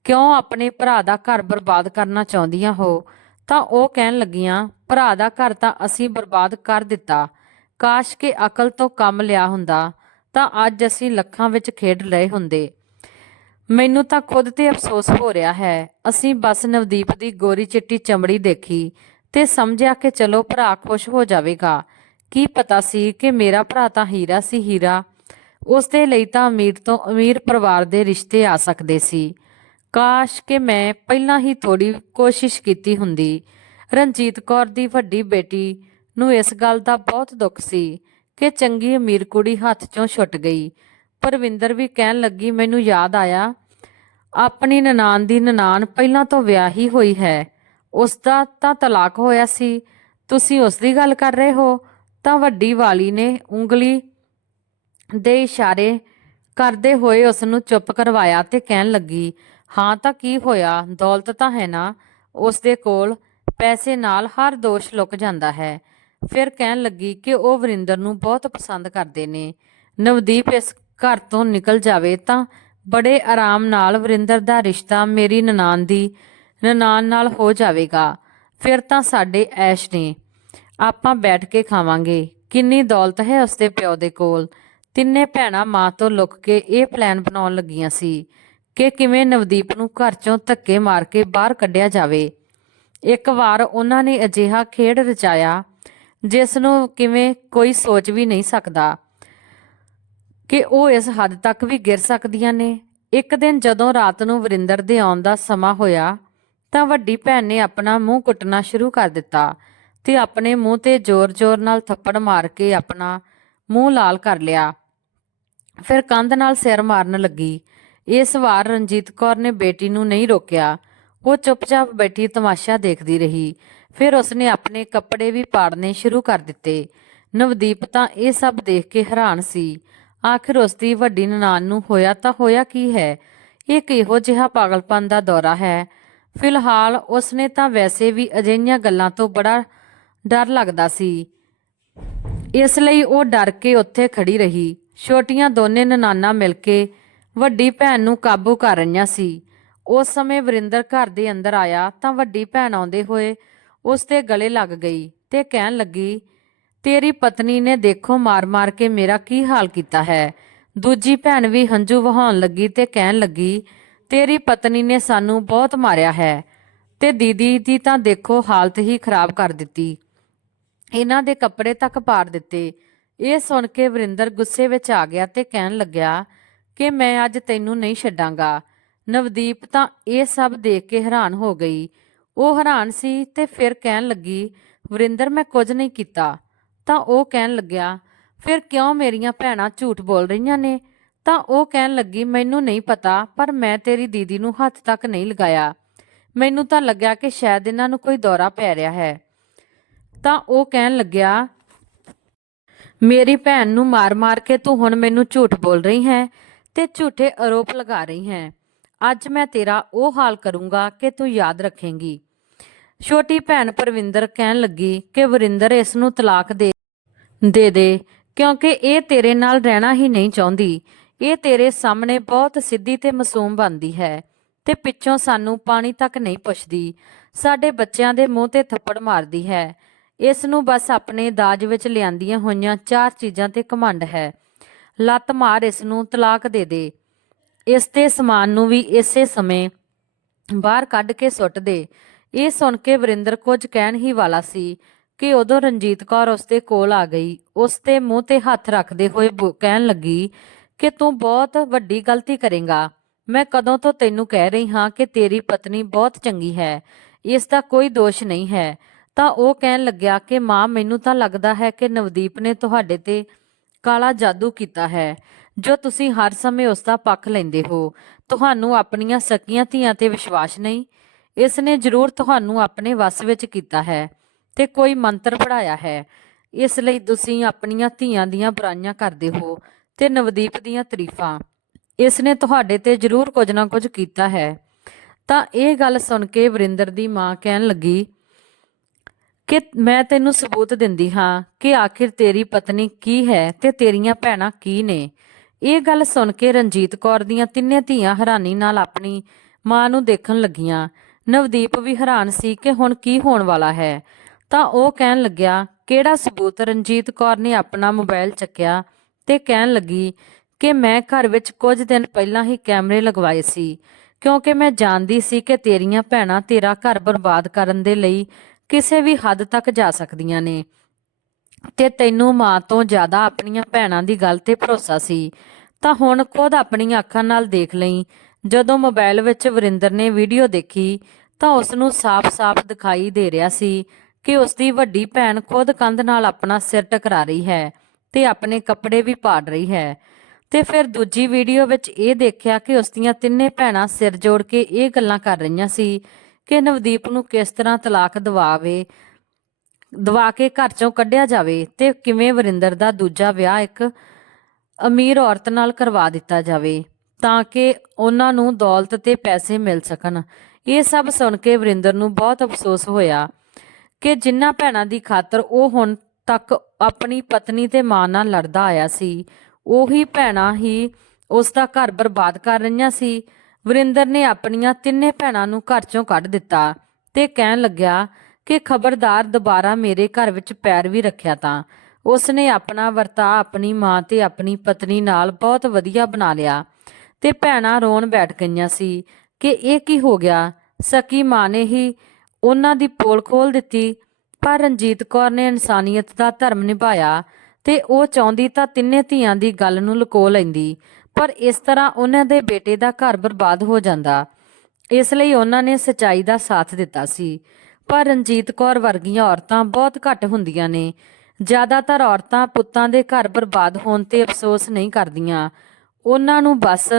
ਕਿਉਂ ਆਪਣੇ ਭਰਾ ਦਾ ਘਰ ਬਰਬਾਦ ਕਰਨਾ ਚਾਹੁੰਦੀਆਂ ਹੋ? ਤਾਂ ਉਹ ਕਹਿਣ ਲੱਗੀਆਂ, ਭਰਾ ਦਾ ਘਰ ਤਾਂ ਅਸੀਂ ਬਰਬਾਦ ਕਰ ਦਿੱਤਾ। ਕਾਸ਼ ਕਿ ਅਕਲ ਤੋਂ ਕੰਮ ਲਿਆ ਹੁੰਦਾ ਤਾਂ ਅੱਜ ਅਸੀਂ ਲੱਖਾਂ ਵਿੱਚ ਖੇਡ ਰਹੇ ਹੁੰਦੇ। ਮੈਨੂੰ ਤਾਂ ਖੁਦ ਤੇ ਅਫਸੋਸ ਹੋ ਰਿਹਾ ਹੈ। ਅਸੀਂ ਬਸ ਨਵਦੀਪ ਦੀ ਗੋਰੀ ਚਿੱਟੀ ਚਮੜੀ ਦੇਖੀ ਤੇ ਸਮਝਿਆ ਕਿ ਚਲੋ ਭਰਾ ਖੁਸ਼ ਹੋ ਜਾਵੇਗਾ। ਕੀ ਪਤਾ ਸੀ ਕਿ ਮੇਰਾ ਭਰਾ ਤਾਂ ਹੀਰਾ ਸੀ, ਹੀਰਾ। ਉਸਦੇ ਲਈ ਤਾਂ ਅਮੀਰ ਤੋਂ ਅਮੀਰ ਪਰਿਵਾਰ ਦੇ ਰਿਸ਼ਤੇ ਆ ਸਕਦੇ ਸੀ। ਕਾਸ਼ ਕਿ ਮੈਂ ਪਹਿਲਾਂ ਹੀ ਥੋੜੀ ਕੋਸ਼ਿਸ਼ ਕੀਤੀ ਹੁੰਦੀ। ਰਣਜੀਤ ਕੌਰ ਦੀ ਵੱਡੀ ਬੇਟੀ ਨੂੰ ਇਸ ਗੱਲ ਦਾ ਬਹੁਤ ਦੁੱਖ ਸੀ ਕਿ ਚੰਗੀ ਅਮੀਰ ਕੁੜੀ ਹੱਥ ਚੋਂ ਛੁੱਟ ਗਈ। ਪਰਵਿੰਦਰ ਵੀ ਕਹਿਣ ਲੱਗੀ, ਮੈਨੂੰ ਯਾਦ ਆਇਆ, ਆਪਣੀ ਨਨਾਣ ਦੀ ਨਨਾਣ ਪਹਿਲਾਂ ਤੋਂ ਵਿਆਹੀ ਹੋਈ ਹੈ। ਉਸ ਦਾ ਤਾਂ ਤਲਾਕ ਹੋਇਆ ਸੀ। ਤੁਸੀਂ ਉਸ ਦੀ ਗੱਲ ਕਰ ਰਹੇ ਹੋ? ਤਾਂ ਵੱਡੀ ਵਾਲੀ ਨੇ ਉਂਗਲੀ ਦੇ ਇਸ਼ਾਰੇ ਕਰਦੇ ਹੋਏ ਉਸ ਨੂੰ ਚੁੱਪ ਕਰਵਾਇਆ ਤੇ ਕਹਿਣ ਲੱਗੀ, ਹਾਂ ਤਾਂ ਕੀ ਹੋਇਆ? ਦੌਲਤ ਤਾਂ ਹੈ ਨਾ ਉਸ ਦੇ ਕੋਲ। ਪੈਸੇ ਨਾਲ ਹਰ ਦੋਸ਼ ਲੁਕ ਜਾਂਦਾ ਹੈ। ਫਿਰ ਕਹਿਣ ਲੱਗੀ ਕਿ ਉਹ ਵਰਿੰਦਰ ਨੂੰ ਬਹੁਤ ਪਸੰਦ ਕਰਦੇ ਨੇ। ਨਵਦੀਪ ਇਸ ਘਰ ਤੋਂ ਨਿਕਲ ਜਾਵੇ ਤਾਂ ਬੜੇ ਆਰਾਮ ਨਾਲ ਵਰਿੰਦਰ ਦਾ ਰਿਸ਼ਤਾ ਮੇਰੀ ਨਨਾਣ ਦੀ ਨਨਾਣ ਨਾਲ ਹੋ ਜਾਵੇਗਾ। ਫਿਰ ਤਾਂ ਸਾਡੇ ਐਸ਼ ਨੇ, ਆਪਾਂ ਬੈਠ ਕੇ ਖਾਵਾਂਗੇ। ਕਿੰਨੀ ਦੌਲਤ ਹੈ ਉਸਦੇ ਪਿਓ ਦੇ ਕੋਲ। ਤਿੰਨੇ ਭੈਣਾਂ ਮਾਂ ਤੋਂ ਲੁਕ ਕੇ ਇਹ ਪਲਾਨ ਬਣਾਉਣ ਲੱਗੀਆਂ ਸੀ ਕਿ ਕਿਵੇਂ ਨਵਦੀਪ ਨੂੰ ਘਰ ਚੋਂ ਧੱਕੇ ਮਾਰ ਕੇ ਬਾਹਰ ਕੱਢਿਆ ਜਾਵੇ। ਇੱਕ ਵਾਰ ਉਹਨਾਂ ਨੇ ਅਜਿਹਾ ਖੇਡ ਰਚਾਇਆ ਜਿਸ ਨੂੰ ਕਿਵੇਂ ਕੋਈ ਸੋਚ ਵੀ ਨਹੀਂ ਸਕਦਾ ਕਿ ਉਹ ਇਸ ਹੱਦ ਤੱਕ ਵੀ ਗਿਰ ਸਕਦੀਆਂ ਨੇ। ਇੱਕ ਦਿਨ ਜਦੋਂ ਰਾਤ ਨੂੰ ਵਰਿੰਦਰ ਦੇ ਆਉਣ ਦਾ ਸਮਾਂ ਹੋਇਆ ਤਾਂ ਵੱਡੀ ਭੈਣ ਨੇ ਆਪਣਾ ਮੂੰਹ ਕੁੱਟਣਾ ਸ਼ੁਰੂ ਕਰ ਦਿੱਤਾ ਤੇ ਆਪਣੇ ਮੂੰਹ ਤੇ ਜ਼ੋਰ-ਜ਼ੋਰ ਨਾਲ ਥੱਪੜ ਮਾਰ ਕੇ ਆਪਣਾ ਮੂੰਹ ਲਾਲ ਕਰ ਲਿਆ। ਫਿਰ ਕੰਧ ਨਾਲ ਸਿਰ ਮਾਰਨ ਲੱਗੀ। ਇਸ ਵਾਰ ਰਣਜੀਤ ਕੌਰ ਨੇ ਬੇਟੀ ਨੂੰ ਨਹੀਂ ਰੋਕਿਆ। ਉਹ ਚੁੱਪਚਾਪ ਬੈਠੀ ਤਮਾਸ਼ਾ ਦੇਖਦੀ ਰਹੀ। ਫਿਰ ਉਸਨੇ ਆਪਣੇ ਕੱਪੜੇ ਵੀ ਪਾੜਨੇ ਸ਼ੁਰੂ ਕਰ ਦਿੱਤੇ। ਨਵਦੀਪ ਤਾਂ ਇਹ ਸਭ ਦੇਖ ਕੇ ਹੈਰਾਨ ਸੀ। ਆਖਿਰ ਉਸਦੀ ਵੱਡੀ ਨਨਾਣ ਨੂੰ ਹੋਇਆ ਤਾਂ ਹੋਇਆ ਕੀ ਹੈ? ਇਹ ਕਿਹੋ ਜਿਹਾ ਪਾਗਲਪਨ ਦਾ ਦੌਰਾ ਹੈ? ਫਿਲਹਾਲ ਉਸਨੇ ਤਾਂ ਵੈਸੇ ਵੀ ਅਜਿਹੀਆਂ ਗੱਲਾਂ ਤੋਂ ਬੜਾ ਡਰ ਲੱਗਦਾ ਸੀ, ਇਸ ਲਈ ਉਹ ਡਰ ਕੇ ਉੱਥੇ ਖੜੀ ਰਹੀ। ਛੋਟੀਆਂ ਦੋਨੇ ਨਨਾਣਾਂ ਮਿਲ ਕੇ ਵੱਡੀ ਭੈਣ ਨੂੰ ਕਾਬੂ ਕਰ ਰਹੀਆਂ ਸੀ। ਉਸ ਸਮੇਂ ਵਰਿੰਦਰ ਘਰ ਦੇ ਅੰਦਰ ਆਇਆ ਤਾਂ ਵੱਡੀ ਭੈਣ ਆਉਂਦੇ ਹੋਏ ਉਸ ਦੇ ਗਲੇ ਲੱਗ ਗਈ ਤੇ ਕਹਿਣ ਲੱਗੀ, ਤੇਰੀ ਪਤਨੀ ਨੇ ਦੇਖੋ ਮਾਰ-ਮਾਰ ਕੇ ਮੇਰਾ ਕੀ ਹਾਲ ਕੀਤਾ ਹੈ। ਦੂਜੀ ਭੈਣ ਵੀ ਹੰਝੂ ਵਹਾਉਣ ਲੱਗੀ ਤੇ ਕਹਿਣ ਲੱਗੀ, ਤੇਰੀ ਪਤਨੀ ਨੇ ਸਾਨੂੰ ਬਹੁਤ ਮਾਰਿਆ ਹੈ ਤੇ ਦੀਦੀ ਦੀ ਤਾਂ ਦੇਖੋ ਹਾਲਤ ਹੀ ਖਰਾਬ ਕਰ ਦਿੱਤੀ। ਇਹਨਾਂ ਦੇ ਕੱਪੜੇ ਤੱਕ ਪਾੜ ਦਿੱਤੇ। ਇਹ ਸੁਣ ਕੇ ਵਰਿੰਦਰ ਗੁੱਸੇ ਵਿੱਚ ਆ ਗਿਆ ਤੇ ਕਹਿਣ ਲੱਗਿਆ ਕਿ ਮੈਂ ਅੱਜ ਤੈਨੂੰ ਨਹੀਂ ਛੱਡਾਂਗਾ। ਨਵਦੀਪ ਤਾਂ ਇਹ ਸਭ ਦੇਖ ਕੇ ਹੈਰਾਨ ਹੋ ਗਈ। ਉਹ ਹੈਰਾਨ ਸੀ ਤੇ ਫਿਰ ਕਹਿਣ ਲੱਗੀ, ਵਰਿੰਦਰ ਮੈਂ ਕੁਝ ਨਹੀਂ ਕੀਤਾ। ਤਾਂ ਉਹ ਕਹਿਣ ਲੱਗਿਆ, ਫਿਰ ਕਿਉਂ ਮੇਰੀਆਂ ਭੈਣਾਂ ਝੂਠ ਬੋਲ ਰਹੀਆਂ ਨੇ? ਤਾਂ ਉਹ ਕਹਿਣ ਲੱਗੀ, ਮੈਨੂੰ ਨਹੀਂ ਪਤਾ, ਪਰ ਮੈਂ ਤੇਰੀ ਦੀਦੀ ਨੂੰ ਹੱਥ ਤੱਕ ਨਹੀਂ ਲਗਾਇਆ। ਮੈਨੂੰ ਤਾਂ ਲੱਗਿਆ ਕਿ ਸ਼ਾਇਦ ਇਹਨਾਂ ਨੂੰ ਕੋਈ ਦੌਰਾ ਪੈ ਰਿਹਾ ਹੈ। ਤਾਂ ਉਹ ਕਹਿਣ ਲੱਗਿਆ, ਮੇਰੀ ਭੈਣ ਨੂੰ ਮਾਰ-ਮਾਰ ਕੇ ਤੂੰ ਹੁਣ ਮੈਨੂੰ ਝੂਠ ਬੋਲ ਰਹੀ ਹੈ ਤੇ ਝੂਠੇ ਆਰੋਪ ਲਗਾ ਰਹੀ ਹੈ। ਅੱਜ ਮੈਂ ਤੇਰਾ ਉਹ ਹਾਲ ਕਰੂੰਗਾ ਕਿ ਤੂੰ ਯਾਦ ਰੱਖੇਂਗੀ। ਛੋਟੀ ਭੈਣ ਪਰਵਿੰਦਰ ਕਹਿਣ ਲੱਗੀ ਕਿ ਵਰਿੰਦਰ ਇਸ ਨੂੰ ਤਲਾਕ ਦੇ ਦੇ ਕਿਉਂਕਿ ਇਹ ਤੇਰੇ ਨਾਲ ਰਹਿਣਾ ਹੀ ਨਹੀਂ ਚਾਹੁੰਦੀ। ਇਹ ਤੇਰੇ ਸਾਹਮਣੇ ਬਹੁਤ ਸਿੱਧੀ ਤੇ ਮਾਸੂਮ ਬਣਦੀ ਹੈ ਤੇ ਪਿੱਛੋਂ ਸਾਨੂੰ ਪਾਣੀ ਤੱਕ ਨਹੀਂ ਪੁੱਛਦੀ। ਸਾਡੇ ਬੱਚਿਆਂ ਦੇ ਮੂੰਹ ਤੇ ਥੱਪੜ ਮਾਰਦੀ ਹੈ। ਇਸ ਨੂੰ ਬਸ ਆਪਣੇ ਦਾਜ ਵਿੱਚ ਲਿਆਂਦੀਆਂ ਹੋਈਆਂ 4 ਚੀਜ਼ਾਂ ਤੇ ਘਮੰਡ ਹੈ। ਲੱਤ ਮਾਰ ਇਸ ਨੂੰ, ਤਲਾਕ ਦੇ। ਇਸ ਦੇ ਸਮਾਨ ਨੂੰ ਵੀ ਇਸੇ ਸਮੇਂ ਬਾਹਰ ਕੱਢ ਕੇ ਸੁੱਟ ਦੇ। ਇਹ ਸੁਣ ਕੇ ਵਰਿੰਦਰ ਕੁਝ ਕਹਿਣ ਹੀ ਵਾਲਾ ਸੀ ਕਿ ਉਦੋਂ ਰਣਜੀਤ ਕੌਰ ਉਸਦੇ ਕੋਲ ਆ ਗਈ। ਉਸ ਦੇ ਮੂੰਹ ਤੇ ਹੱਥ ਰੱਖਦੇ ਹੋਏ ਕਹਿਣ ਲੱਗੀ ਕਿ ਤੂੰ ਬਹੁਤ ਵੱਡੀ ਗਲਤੀ ਕਰੇਂਗਾ। ਮੈਂ ਕਦੋਂ ਤੋਂ ਤੈਨੂੰ ਕਹਿ ਰਹੀ ਹਾਂ ਕਿ ਤੇਰੀ ਪਤਨੀ ਬਹੁਤ ਚੰਗੀ ਹੈ, ਇਸ ਦਾ ਕੋਈ ਦੋਸ਼ ਨਹੀਂ ਹੈ। ਤਾਂ ਉਹ ਕਹਿਣ ਲੱਗਿਆ ਕਿ ਮਾਂ ਮੈਨੂੰ ਤਾਂ ਲੱਗਦਾ ਹੈ ਕਿ ਨਵਦੀਪ ਨੇ ਤੁਹਾਡੇ ਤੇ ਕਾਲਾ ਜਾਦੂ ਕੀਤਾ ਹੈ। ਜੋ ਤੁਸੀਂ ਹਰ ਸਮੇਂ ਉਸ ਦਾ ਪੱਖ ਲੈਂਦੇ ਹੋ। ਤੁਹਾਨੂੰ ਆਪਣੀਆਂ ਸਕੀਆਂ ਧੀਆਂ ਤੇ ਵਿਸ਼ਵਾਸ ਨਹੀਂ। ਇਸ ਨੇ ਜ਼ਰੂਰ ਤੁਹਾਨੂੰ ਆਪਣੇ ਵੱਸ ਵਿੱਚ ਕੀਤਾ ਹੈ ਤੇ ਕੋਈ ਮੰਤਰ ਪੜਾਇਆ ਹੈ। ਇਸ ਲਈ ਤੁਸੀਂ ਆਪਣੀਆਂ ਧੀਆਂ ਦੀਆਂ ਬੁਰਾਈਆਂ ਕਰਦੇ ਹੋ ਤੇ ਨਵਦੀਪ ਦੀਆਂ ਤਾਰੀਫਾਂ। ਇਸ ਨੇ ਤੁਹਾਡੇ ਤੇ ਜ਼ਰੂਰ ਕੁਝ ਨਾ ਕੁਝ ਕੀਤਾ ਹੈ। ਤਾਂ ਇਹ ਗੱਲ ਸੁਣ ਕੇ ਵਰਿੰਦਰ ਦੀ ਮਾਂ ਕਹਿਣ ਲੱਗੀ ਕਿ ਮੈਂ ਤੈਨੂੰ ਸਬੂਤ ਦਿੰਦੀ ਹਾਂ ਕਿ ਆਖਿਰ ਤੇਰੀ ਪਤਨੀ ਕੀ ਹੈ ਤੇ ਤੇਰੀਆਂ ਭੈਣਾਂ ਕੀ ਨੇ। ਇਹ ਗੱਲ ਸੁਣ ਕੇ ਰਣਜੀਤ ਕੌਰ ਦੀਆਂ ਤਿੰਨੇ ਧੀਆਂ ਹੈਰਾਨੀ ਨਾਲ ਆਪਣੀ ਮਾਂ ਨੂੰ ਦੇਖਣ ਲੱਗੀਆਂ। ਨਵਦੀਪ ਵੀ ਹੈਰਾਨ ਸੀ ਕਿ ਹੁਣ ਕੀ ਹੋਣ ਵਾਲਾ ਹੈ। ਤਾਂ ਉਹ ਕਹਿਣ ਲੱਗਿਆ, ਕਿਹੜਾ ਸਬੂਤ? ਰਣਜੀਤ ਕੌਰ ਨੇ ਆਪਣਾ ਮੋਬਾਈਲ ਚੱਕਿਆ ਤੇ ਕਹਿਣ ਲੱਗੀ ਕਿ ਮੈਂ ਘਰ ਵਿੱਚ ਕੁਝ ਦਿਨ ਪਹਿਲਾਂ ਹੀ ਕੈਮਰੇ ਲਗਵਾਏ ਸੀ, ਕਿਉਂਕਿ ਮੈਂ ਜਾਣਦੀ ਸੀ ਕਿ ਤੇਰੀਆਂ ਭੈਣਾਂ ਤੇਰਾ ਘਰ ਬਰਬਾਦ ਕਰਨ ਦੇ ਲਈ ਕਿਸੇ ਵੀ ਹੱਦ ਤੱਕ ਜਾ ਸਕਦੀਆਂ ਨੇ ਤੇ ਤੈਨੂੰ ਮਾਂ ਤੋਂ ਜ਼ਿਆਦਾ ਆਪਣੀਆਂ ਭੈਣਾਂ ਦੀ ਗੱਲ ਤੇ ਭਰੋਸਾ ਸੀ। ਤਾਂ ਹੁਣ ਖੁਦ ਆਪਣੀਆਂ ਅੱਖਾਂ ਨਾਲ ਦੇਖ ਲਈ। ਜਦੋਂ ਮੋਬਾਈਲ ਵਿੱਚ ਵਰਿੰਦਰ ਨੇ ਵੀਡੀਓ ਦੇਖੀ ਤਾਂ ਉਸ ਨੂੰ ਸਾਫ਼-ਸਾਫ਼ ਦਿਖਾਈ ਦੇ ਰਿਹਾ ਸੀ ਕਿ ਉਸ ਦੀ ਵੱਡੀ ਭੈਣ ਖੁਦ ਕੰਧ ਨਾਲ ਆਪਣਾ ਸਿਰ ਟਕਰਾ ਰਹੀ ਹੈ ਤੇ ਆਪਣੇ ਕੱਪੜੇ ਵੀ ਪਾੜ ਰਹੀ ਹੈ। ਤੇ ਫਿਰ ਦੂਜੀ ਵੀਡੀਓ ਵਿੱਚ ਇਹ ਦੇਖਿਆ ਕਿ ਉਸ ਦੀਆਂ ਤਿੰਨੇ ਭੈਣਾਂ ਸਿਰ ਜੋੜ ਕੇ ਇਹ ਗੱਲਾਂ ਕਰ ਰਹੀਆਂ ਸੀ ਕਿ ਨਵਦੀਪ ਨੂੰ ਕਿਸ ਤਰ੍ਹਾਂ ਤਲਾਕ ਦਵਾ ਕੇ ਘਰ ਚੋਂ ਕੱਢਿਆ ਜਾਵੇ ਤੇ ਕਿਵੇਂ ਵਰਿੰਦਰ ਦਾ ਦੂਜਾ ਵਿਆਹ ਇੱਕ ਅਮੀਰ ਔਰਤ ਨਾਲ ਕਰਵਾ ਦਿੱਤਾ ਜਾਵੇ ਤਾਂ ਕਿ ਉਹਨਾਂ ਨੂੰ ਦੌਲਤ ਤੇ ਪੈਸੇ ਮਿਲ ਸਕਣ। ਇਹ ਸਭ ਸੁਣ ਕੇ ਵਰਿੰਦਰ ਨੂੰ ਬਹੁਤ ਅਫਸੋਸ ਹੋਇਆ ਕਿ ਜਿਨ੍ਹਾਂ ਭੈਣਾਂ ਦੀ ਖਾਤਰ ਉਹ ਹੁਣ ਤੱਕ ਆਪਣੀ ਪਤਨੀ ਤੇ ਮਾਂ ਨਾਲ ਲੜਦਾ ਆਇਆ ਸੀ, ਉਹੀ ਭੈਣਾਂ ਹੀ ਉਸ ਦਾ ਘਰ ਬਰਬਾਦ ਕਰ ਰਹੀਆਂ ਸੀ। ਵਰਿੰਦਰ ਨੇ ਆਪਣੀਆਂ ਤਿੰਨੇ ਭੈਣਾਂ ਨੂੰ ਘਰ ਚੋਂ ਕੱਢ ਦਿੱਤਾ ਤੇ ਕਹਿਣ ਲੱਗਿਆ ਕਿ ਖਬਰਦਾਰ ਦੁਬਾਰਾ ਮੇਰੇ ਘਰ ਵਿੱਚ ਪੈਰ ਵੀ ਰੱਖਿਆ ਤਾਂ। ਉਸ ਨੇ ਆਪਣਾ ਵਰਤਾਅ ਆਪਣੀ ਮਾਂ ਤੇ ਆਪਣੀ ਪਤਨੀ ਨਾਲ ਬਹੁਤ ਵਧੀਆ ਬਣਾ ਲਿਆ ਤੇ ਭੈਣਾਂ ਰੋਣ ਬੈਠ ਗਈਆਂ ਸੀ ਕਿ ਇਹ ਕੀ ਹੋ ਗਿਆ। ਸਕੀ ਮਾਂ ਨੇ ਹੀ ਉਹਨਾਂ ਦੀ ਪੋਲ ਖੋਲ ਦਿੱਤੀ। ਪਰ ਰਣਜੀਤ ਕੌਰ ਨੇ ਇਨਸਾਨੀਅਤ ਦਾ ਧਰਮ ਨਿਭਾਇਆ ਤੇ ਉਹ ਚਾਹੁੰਦੀ ਤਾਂ ਤਿੰਨੇ ਧੀਆਂ ਦੀ ਗੱਲ ਨੂੰ ਲੁਕੋ ਲੈਂਦੀ, ਪਰ ਇਸ ਤਰ੍ਹਾਂ ਉਹਨਾਂ ਦੇ ਬੇਟੇ ਦਾ ਘਰ ਬਰਬਾਦ ਹੋ ਜਾਂਦਾ। ਇਸ ਲਈ ਉਹਨਾਂ ਨੇ ਸੱਚਾਈ ਦਾ ਸਾਥ ਦਿੱਤਾ ਸੀ। ਪਰ ਰਣਜੀਤ ਕੌਰ ਵਰਗੀਆਂ ਔਰਤਾਂ ਬਹੁਤ ਘੱਟ ਹੁੰਦੀਆਂ ਨੇ। ਜ਼ਿਆਦਾਤਰ ਔਰਤਾਂ ਪੁੱਤਾਂ ਦੇ ਘਰ ਬਰਬਾਦ ਹੋਣ ਤੇ ਅਫਸੋਸ ਨਹੀਂ ਕਰਦੀਆਂ। ਉਹਨਾਂ ਨੂੰ ਬਸ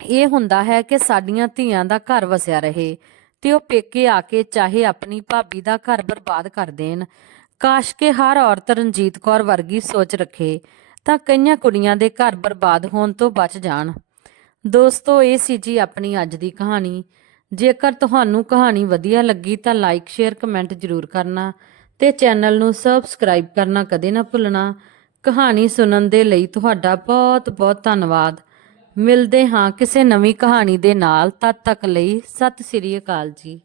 ਇਹ ਹੁੰਦਾ ਹੈ ਕਿ ਸਾਡੀਆਂ ਧੀਆਂ ਦਾ ਘਰ ਵਸਿਆ ਰਹੇ ਤੇ ਉਹ ਪੇਕੇ ਆ ਕੇ ਚਾਹੇ ਆਪਣੀ ਭਾਬੀ ਦਾ ਘਰ ਬਰਬਾਦ ਕਰ ਦੇਣ। ਕਾਸ਼ ਕਿ ਹਰ ਔਰਤ ਰਣਜੀਤ ਕੌਰ ਵਰਗੀ ਸੋਚ ਰੱਖੇ ਤਾਂ ਕਈਆਂ ਕੁੜੀਆਂ ਦੇ ਘਰ ਬਰਬਾਦ ਹੋਣ ਤੋਂ ਬਚ ਜਾਣ। ਦੋਸਤੋ, ਇਹ ਸੀ ਜੀ ਆਪਣੀ ਅੱਜ ਦੀ ਕਹਾਣੀ। ਜੇਕਰ ਤੁਹਾਨੂੰ ਕਹਾਣੀ ਵਧੀਆ ਲੱਗੀ ਤਾਂ ਲਾਈਕ, ਸ਼ੇਅਰ, ਕਮੈਂਟ ਜ਼ਰੂਰ ਕਰਨਾ ਤੇ ਚੈਨਲ ਨੂੰ ਸਬਸਕ੍ਰਾਈਬ ਕਰਨਾ ਕਦੇ ਨਾ ਭੁੱਲਣਾ। ਕਹਾਣੀ ਸੁਣਨ ਦੇ ਲਈ ਤੁਹਾਡਾ ਬਹੁਤ ਬਹੁਤ ਧੰਨਵਾਦ। ਮਿਲਦੇ ਹਾਂ ਕਿਸੇ ਨਵੀਂ ਕਹਾਣੀ ਦੇ ਨਾਲ। ਤਦ ਤੱਕ ਲਈ ਸਤਿ ਸ੍ਰੀ ਅਕਾਲ ਜੀ।